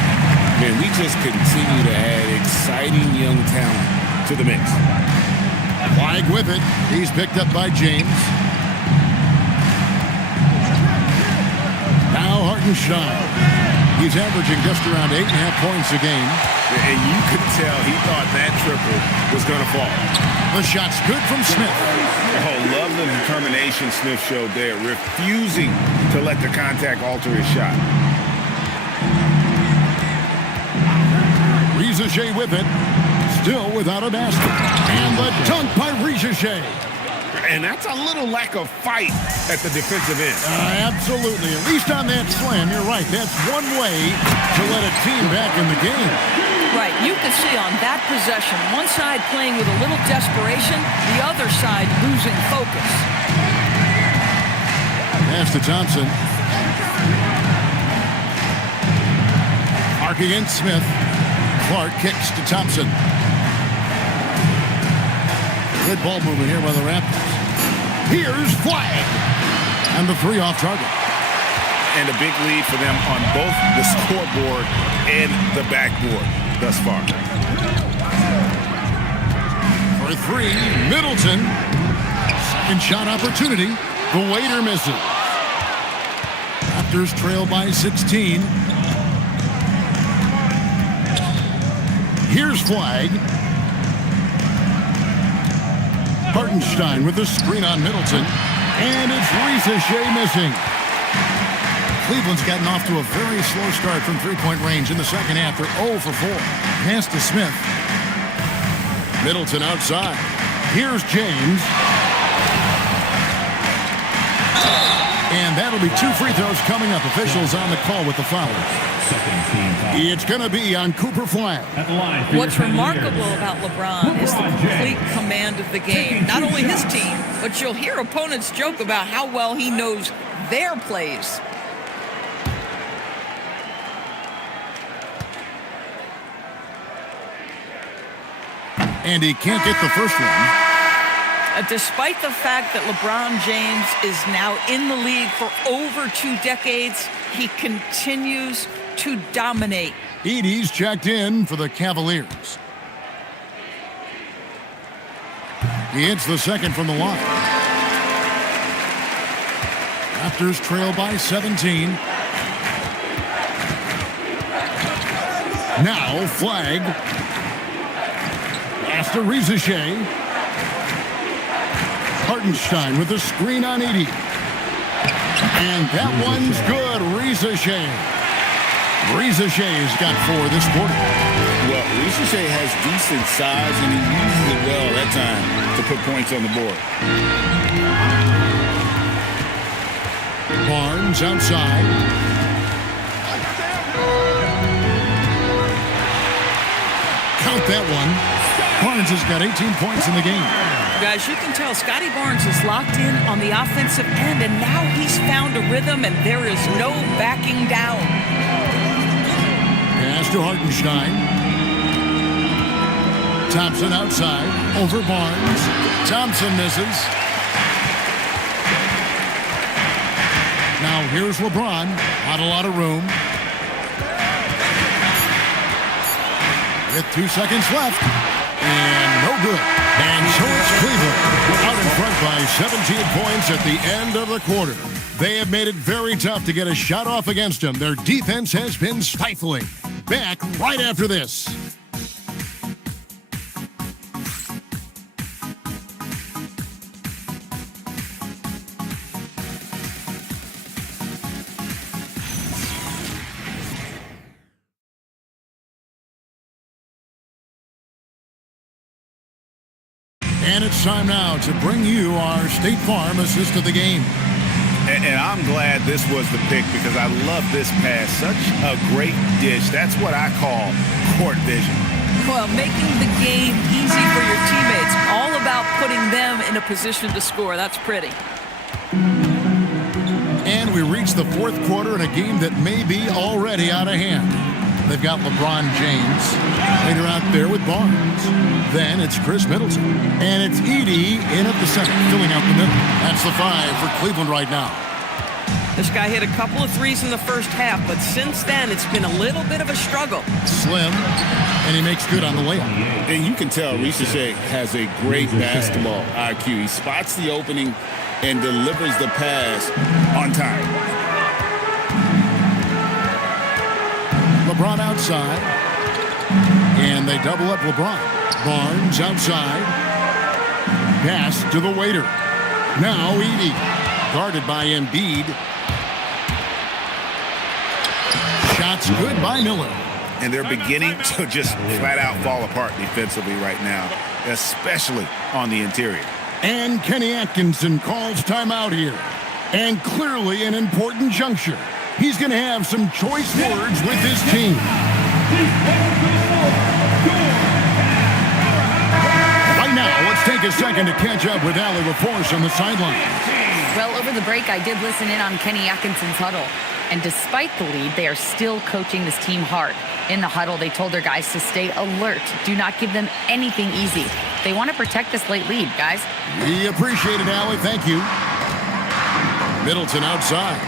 Man, we just continue to add exciting young talent to the mix. Flag with it. He's picked up by James. Now Hartenstein. He's averaging just around 8.5 points a game. And you could tell he thought that triple was going to fall. The shot's good from Smith. Oh, love the determination Smith showed there, refusing to let the contact alter his shot. Rizachet with it. Still without a basket. And the dunk by Rizachet. And that's a little lack of fight at the defensive end. Absolutely. At least on that slam, you're right. That's one way to let a team back in the game. Right. You can see on that possession, one side playing with a little desperation, the other side losing focus. Pass to Thompson. Clark against Smith. Clark kicks to Thompson. Good ball movement here by the Raptors. Here's Flag. And the 3 off target. And a big lead for them on both the scoreboard and the backboard thus far. For 3, Middleton. Second shot opportunity. The waiter misses. Raptors trail by 16. Here's Flag. Hartenstein with the screen on Middleton. And it's Rizachet missing. Cleveland's gotten off to a very slow start from three-point range in the second half. They're 0 for 4. Pass to Smith. Middleton outside. Here's James. And that'll be 2 free throws coming up. Officials on the call with the foul. It's going to be on Cooper Flag. What's remarkable about LeBron is the complete command of the game. Not only his team, but you'll hear opponents joke about how well he knows their plays. And he can't get the first one. Despite the fact that LeBron James is now in the league for over 2 decades, he continues to dominate. Edey's checked in for the Cavaliers. He hits the second from the line. Raptors trail by 17. Now Flag. Pass to Rizachet. Hartenstein with the screen on Edey. And that one's good. Rizachet. Rizachet's got 4 this quarter. Well, Rizachet has decent size, and he uses it well that time to put points on the board. Barnes outside. Count that one. Barnes has got 18 points in the game. Guys, you can tell Scotty Barnes is locked in on the offensive end, and now he's found a rhythm, and there is no backing down. Pass to Hartenstein. Thompson outside, over Barnes. Thompson misses. Now here's LeBron. Not a lot of room. With 2 seconds left. And no good. And so it's Cleveland. Out in front by 17 points at the end of the quarter. They have made it very tough to get a shot off against them. Their defense has been stifling. Back right after this. And it's time now to bring you our State Farm assist of the game. And I'm glad this was the pick because I love this pass. Such a great dish. That's what I call court vision. Well, making the game easy for your teammates. All about putting them in a position to score. That's pretty. And we reach the fourth quarter in a game that may be already out of hand. They've got LeBron James later out there with Barnes. Then it's Chris Middleton. And it's Edey in at the center, filling out the middle. That's the 5 for Cleveland right now. This guy hit a couple of threes in the first half, but since then it's been a little bit of a struggle. Slim, and he makes good on the layup. And you can tell Risache has a great basketball IQ. He spots the opening and delivers the pass on time. LeBron outside. And they double up LeBron. Barnes outside. Pass to the waiter. Now Edey. Guarded by Embiid. Shots good by Miller. And they're beginning to just flat out fall apart defensively right now, especially on the interior. And Kenny Atkinson calls timeout here. And clearly an important juncture. He's going to have some choice words with his team. Right now, let's take a second to catch up with Allie LaForce on the sideline. Well, over the break, I did listen in on Kenny Atkinson's huddle. And despite the lead, they are still coaching this team hard. In the huddle, they told their guys to stay alert. Do not give them anything easy. They want to protect this late lead, guys. We appreciate it, Allie. Thank you. Middleton outside.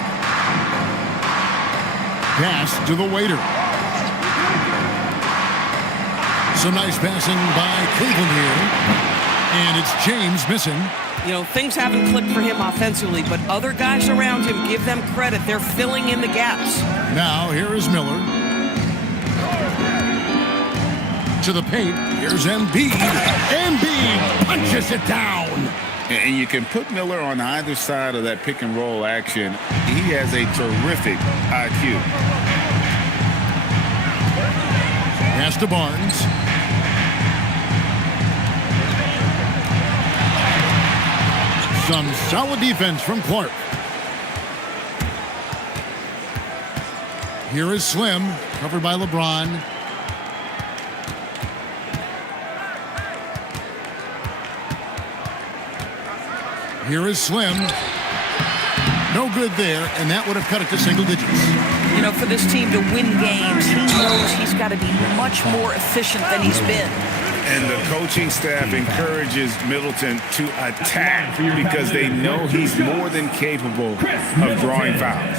Pass to the waiter. Some nice passing by Cleveland here. And it's James missing. You know, things haven't clicked for him offensively, but other guys around him, give them credit. They're filling in the gaps. Now, here is Miller. To the paint. Here's Embiid. Embiid punches it down. And you can put Miller on either side of that pick and roll action. He has a terrific IQ. Pass to Barnes. Some solid defense from Clark. Here is Slim, covered by LeBron. Here is Slim. No good there, and that would have cut it to single digits. You know, for this team to win games, he knows he's got to be much more efficient than he's been. And the coaching staff encourages Middleton to attack because they know he's more than capable of drawing fouls.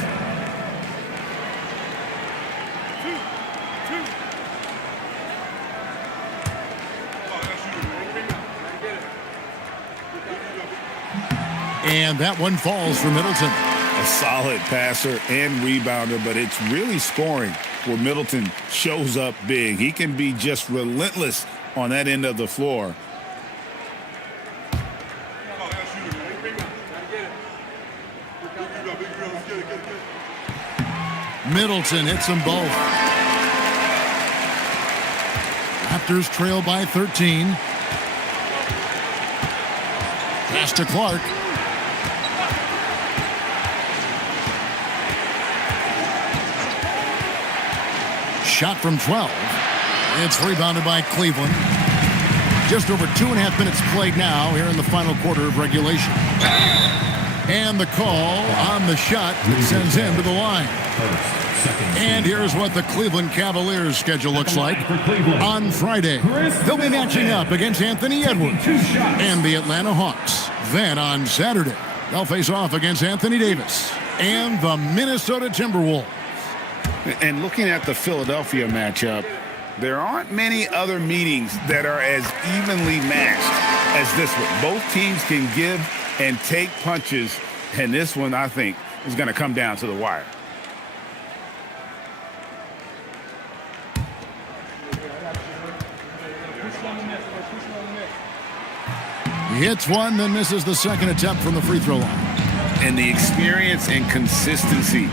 And that one falls for Middleton. A solid passer and rebounder, but it's really scoring where Middleton shows up big. He can be just relentless on that end of the floor. Middleton hits them both. Raptors trail by 13. Pass to Clark. Shot from 12. It's rebounded by Cleveland. Just over 2.5 minutes played now here in the final quarter of regulation. And the call on the shot that sends him to the line. And here's what the Cleveland Cavaliers schedule looks like. On Friday, they'll be matching up against Anthony Edwards and the Atlanta Hawks. Then on Saturday, they'll face off against Anthony Davis and the Minnesota Timberwolves. And looking at the Philadelphia matchup, there aren't many other meetings that are as evenly matched as this one. Both teams can give and take punches, and this one, I think, is going to come down to the wire. He hits one, then misses the second attempt from the free throw line. And the experience and consistency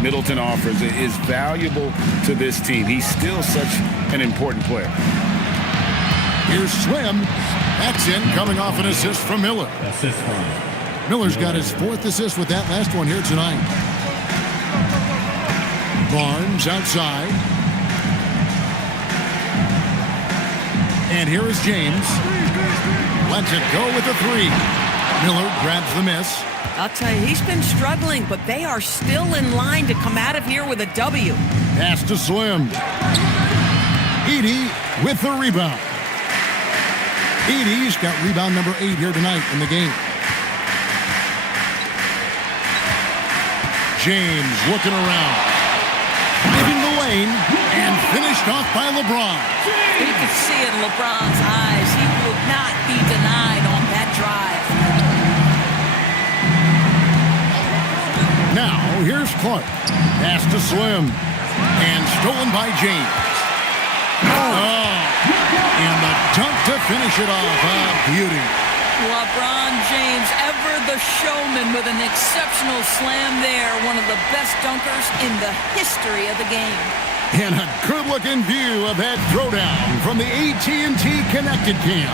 Middleton offers is valuable to this team. He's still such an important player. Here's Slim. That's in, coming off an assist from Miller. Miller's got his 4th assist with that last one here tonight. Barnes outside. And here is James. Lets it go with the 3. Miller grabs the miss. I'll tell you, he's been struggling, but they are still in line to come out of here with a W. Pass to Slim. Edey with the rebound. Edey's got rebound number 8 here tonight in the game. James looking around. Leaving the lane and finished off by LeBron. You could see it in LeBron's eyes. He would not be denied on that drive. Now, here's Clark. Pass to Slim. And stolen by James. And the dunk to finish it off. Beauty. LeBron James, ever the showman with an exceptional slam there. One of the best dunkers in the history of the game. And a good-looking view of that throwdown from the AT&T Connected Cam.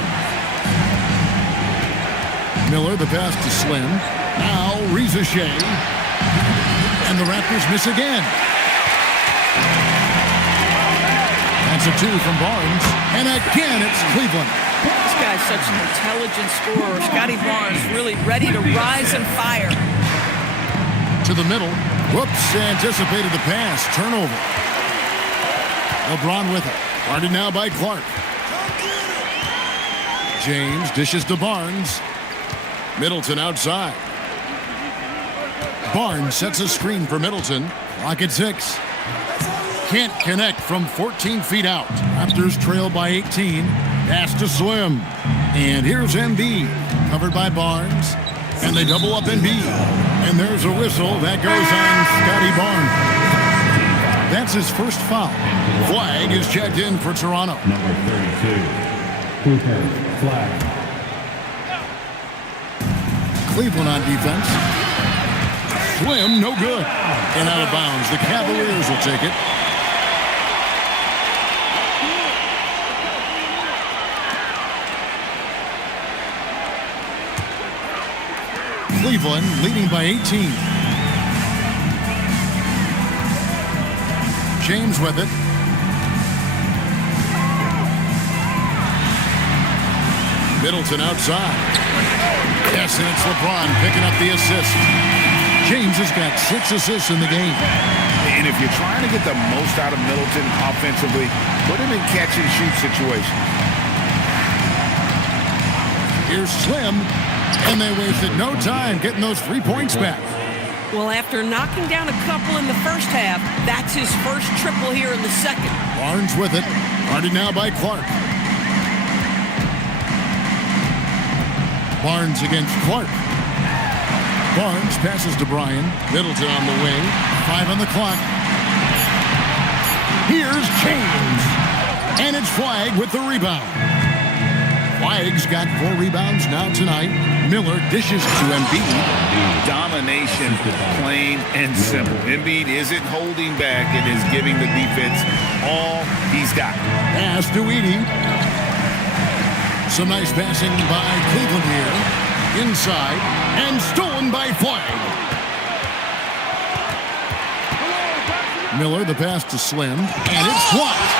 Miller, the pass to Slim. Now, Ricochet. And the Raptors miss again. That's a 2 from Barnes. And again, it's Cleveland. This guy's such an intelligent scorer. Scotty Barnes really ready to rise and fire. To the middle. Whoops, anticipated the pass. Turnover. LeBron with it. Guarded now by Clark. James dishes to Barnes. Middleton outside. Barnes sets a screen for Middleton. Clock at 6. Can't connect from 14 feet out. Raptors trail by 18. Pass to Slim. And here's Embiid. Covered by Barnes. And they double up Embiid. And there's a whistle. That goes on Scotty Barnes. That's his first foul. Flag is checked in for Toronto. Number 32. Cooper, flag. Cleveland on defense. Slim, no good. And out of bounds. The Cavaliers will take it. Cleveland leading by 18. James with it. Middleton outside. Yes, and it's LeBron picking up the assist. James has got 6 assists in the game. And if you're trying to get the most out of Middleton offensively, put him in catch-and-shoot situations. Here's Slim, and they wasted no time getting those 3 points back. Well, after knocking down a couple in the first half, that's his first triple here in the second. Barnes with it. Guarded now by Clark. Barnes against Clark. Barnes passes to Bryan. Middleton on the wing. 5 on the clock. Here's James. And it's Flag with the rebound. Flag's got 4 rebounds now tonight. Miller dishes to Embiid. Domination, plain and simple. Embiid isn't holding back and is giving the defense all he's got. Pass to Edey. Some nice passing by Cleveland here. Inside. And stolen by Flag. Miller, the pass to Slim. And it's blocked.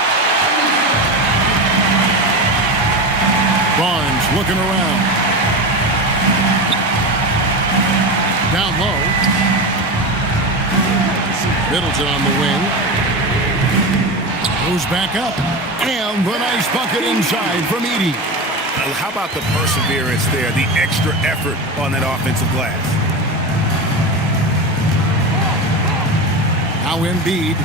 Barnes looking around. Down low. Middleton on the wing. Goes back up. And the nice bucket inside from Edey. How about the perseverance there, the extra effort on that offensive glass? Now Embiid.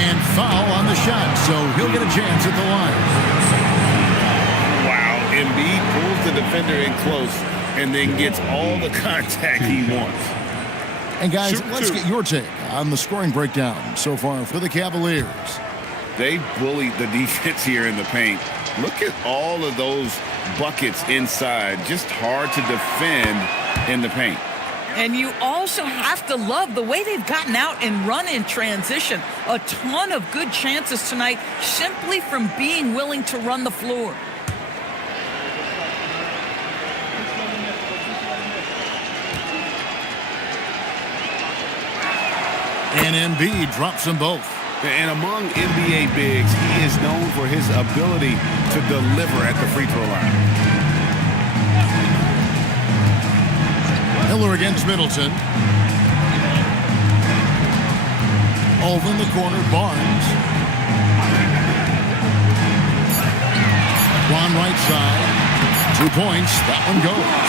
And foul on the shot, so he'll get a chance at the line. Wow, Embiid pulls the defender in close and then gets all the contact he wants. And guys, let's get your take on the scoring breakdown so far for the Cavaliers. They bullied the defense here in the paint. Look at all of those buckets inside. Just hard to defend in the paint. And you also have to love the way they've gotten out and run in transition. A ton of good chances tonight simply from being willing to run the floor. And Embiid drops them both. And among NBA bigs, he is known for his ability to deliver at the free throw line. Miller against Middleton. Over in the corner, Barnes. One right side. 2 points. That one goes.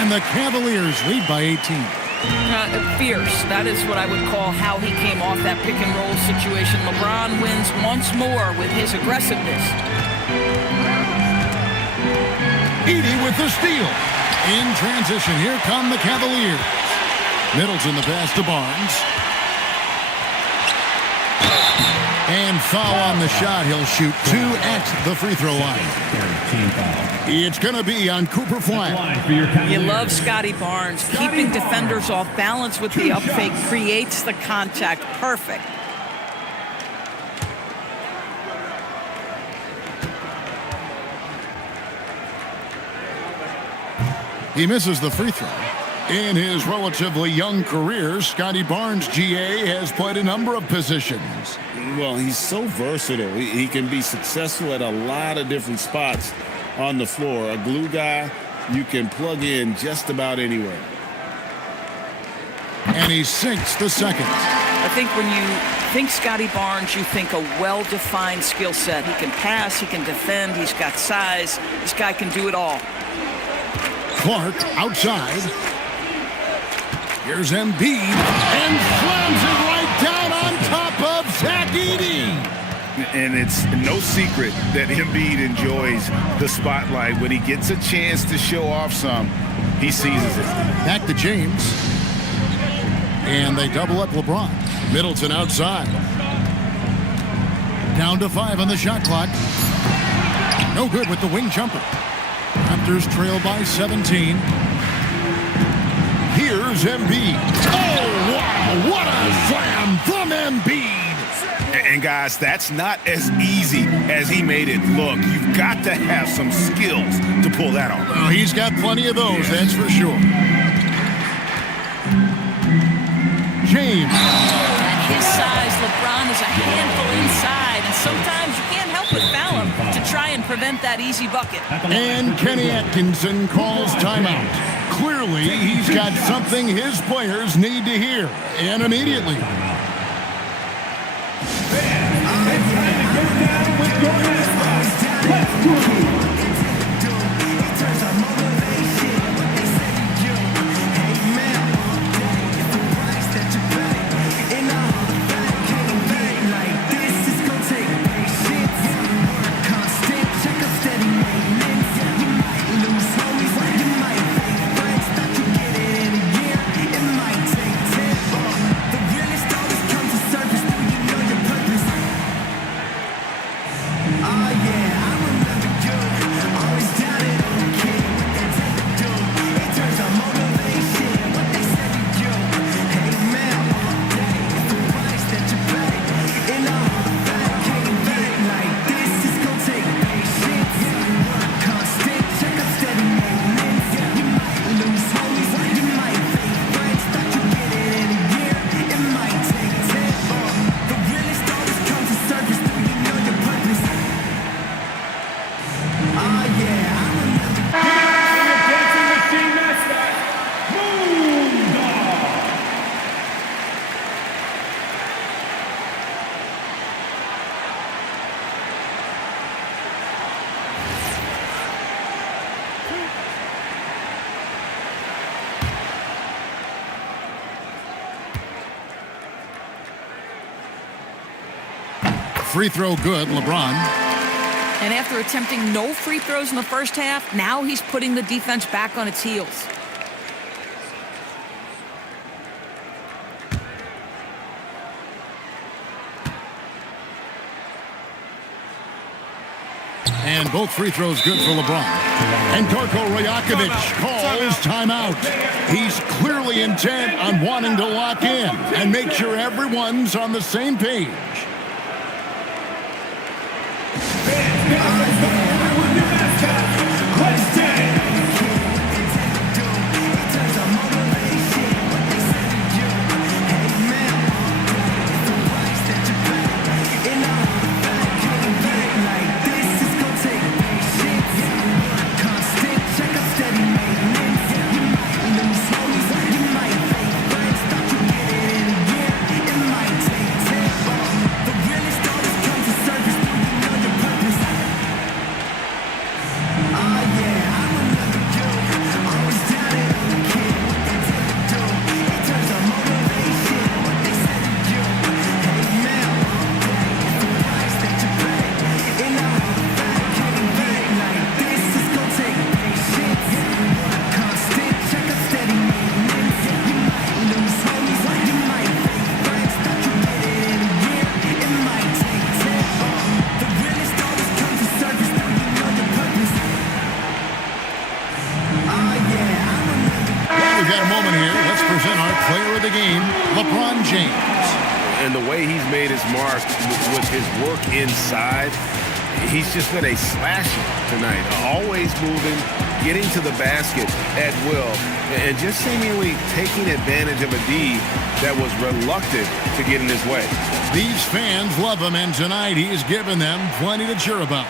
And the Cavaliers lead by 18. Fierce. That is what I would call how he came off that pick and roll situation. LeBron wins once more with his aggressiveness. Edey with the steal. In transition, here come the Cavaliers. Middleton the pass to Barnes. And foul on the shot. He'll shoot 2 at the free throw line. It's going to be on Cooper Flag. You love Scotty Barnes. Keeping defenders off balance with the up fake creates the contact. Perfect. He misses the free throw. In his relatively young career, Scotty Barnes, GA, has played a number of positions. Well, he's so versatile. He can be successful at a lot of different spots on the floor. A glue guy you can plug in just about anywhere. And he sinks the second. I think when you think Scotty Barnes, you think a well-defined skill set. He can pass, he can defend, he's got size. This guy can do it all. Clark outside. Here's Embiid. And slams it right down on top of Zach Edey. And it's no secret that Embiid enjoys the spotlight. When he gets a chance to show off some, he seizes it. Back to James. And they double up LeBron. Middleton outside. Down to 5 on the shot clock. No good with the wing jumper. Raptors trail by 17. Here's Embiid. Oh, wow, what a slam from Embiid. And guys, that's not as easy as he made it look. You've got to have some skills to pull that off. Well, he's got plenty of those, that's for sure. James. At his size, LeBron is a handful inside, and sometimes you can't help but foul him to try and prevent that easy bucket. And Kenny Atkinson calls timeout. Clearly, he's got something his players need to hear, and immediately. Free throw good, LeBron. And after attempting no free throws in the first half, now he's putting the defense back on its heels. And both free throws good for LeBron. And Darko Rajakovic calls timeout. He's clearly intent on wanting to lock in and make sure everyone's on the same page. LeBron James. And the way he's made his mark with his work inside, he's just been a slasher tonight. Always moving, getting to the basket at will, and just seemingly taking advantage of a D that was reluctant to get in his way. These fans love him, and tonight he's given them plenty to cheer about.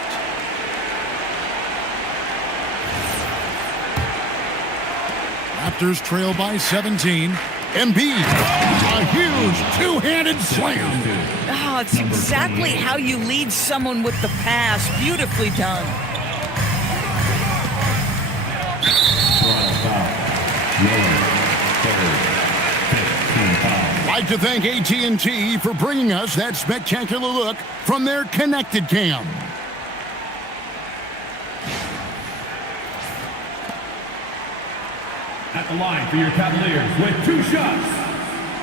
Raptors trail by 17. Embiid, a huge two-handed slam. Oh, it's exactly how you lead someone with the pass. Beautifully done. I'd like to thank AT&T for bringing us that spectacular look from their connected cam. At the line for your Cavaliers with 2 shots,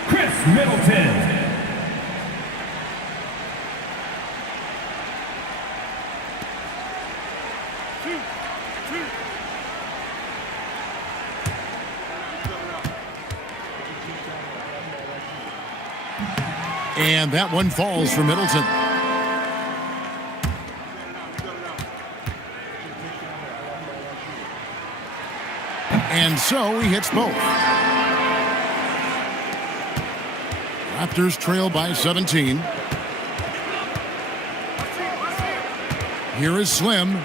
Chris Middleton. And that one falls for Middleton. And so he hits both. Raptors trail by 17. Here is Slim.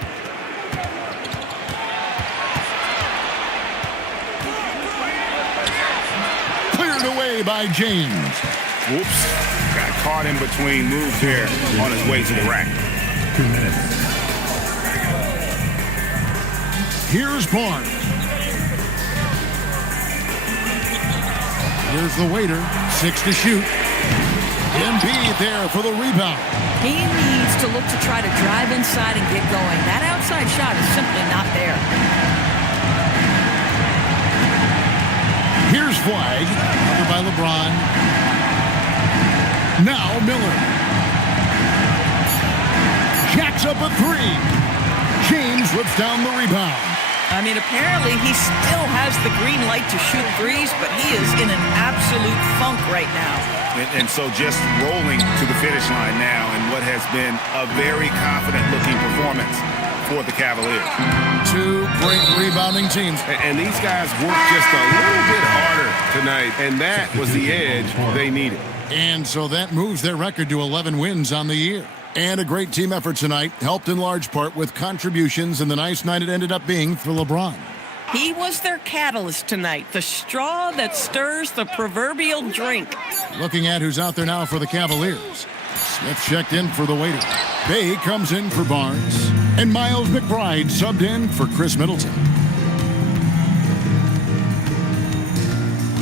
Cleared away by James. Whoops. Got caught in between moves here on his way to the rack. 2 minutes. Here's Barnes. Here's the waiter, 6 to shoot. Embiid there for the rebound. He needs to look to try to drive inside and get going. That outside shot is simply not there. Here's Flag, covered by LeBron. Now Miller. Jacks up a 3. James whips down the rebound. I mean, apparently he still has the green light to shoot threes, but he is in an absolute funk right now. And so just rolling to the finish line now in what has been a very confident-looking performance for the Cavaliers. 2 great rebounding teams. And these guys worked just a little bit harder tonight, and that was the edge they needed. And so that moves their record to 11 wins on the year. And a great team effort tonight, helped in large part with contributions, and the nice night it ended up being for LeBron. He was their catalyst tonight, the straw that stirs the proverbial drink. Looking at who's out there now for the Cavaliers. Smith checked in for the waiter. Bay comes in for Barnes. And Miles McBride subbed in for Chris Middleton.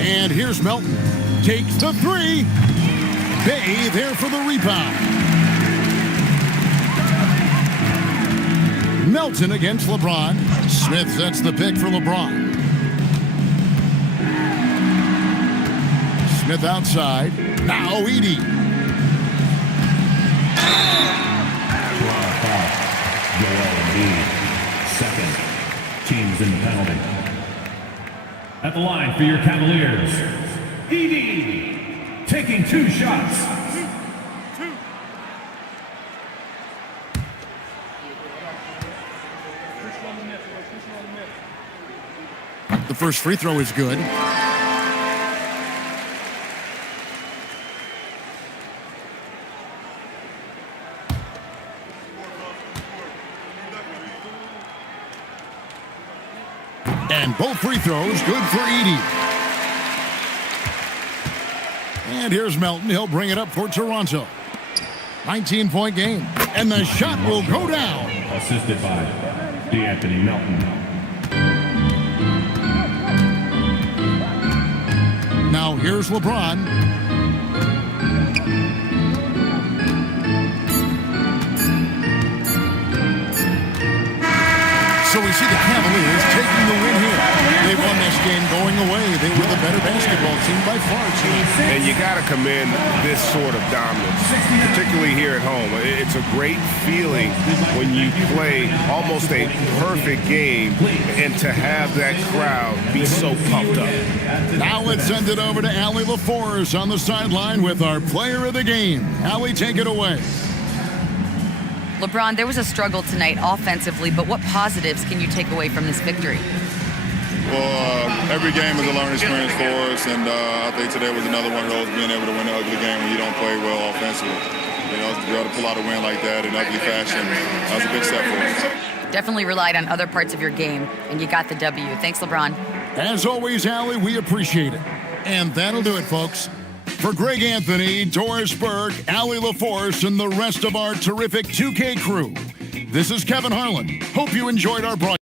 And here's Melton. Takes the 3. Bay there for the rebound. Melton against LeBron. Smith sets the pick for LeBron. Smith outside. Now Edey. Joel Embiid, second. Teams in the penalty. At the line for your Cavaliers, Edey, taking 2 shots. The first free throw is good. And both free throws good for Edey. And here's Melton. He'll bring it up for Toronto. 19-point game. And the shot will go down. Assisted by DeAnthony Melton. Now here's LeBron. So we see the Cavaliers taking the win here. They won this game going away. They were the better basketball team by far tonight. And you got to commend this sort of dominance, particularly here at home. It's a great feeling when you play almost a perfect game and to have that crowd be so pumped up. Now let's send it over to Allie LaForce on the sideline with our player of the game. Allie, take it away. LeBron, there was a struggle tonight offensively, but what positives can you take away from this victory? Well, every game is a learning experience for us, and I think today was another one of those, being able to win an ugly game when you don't play well offensively. You know, to be able to pull out a win like that in ugly fashion, that was a big step for us. Definitely relied on other parts of your game, and you got the W. Thanks, LeBron. As always, Allie, we appreciate it. And that'll do it, folks. For Greg Anthony, Doris Burke, Allie LaForce, and the rest of our terrific 2K crew, this is Kevin Harlan. Hope you enjoyed our broadcast.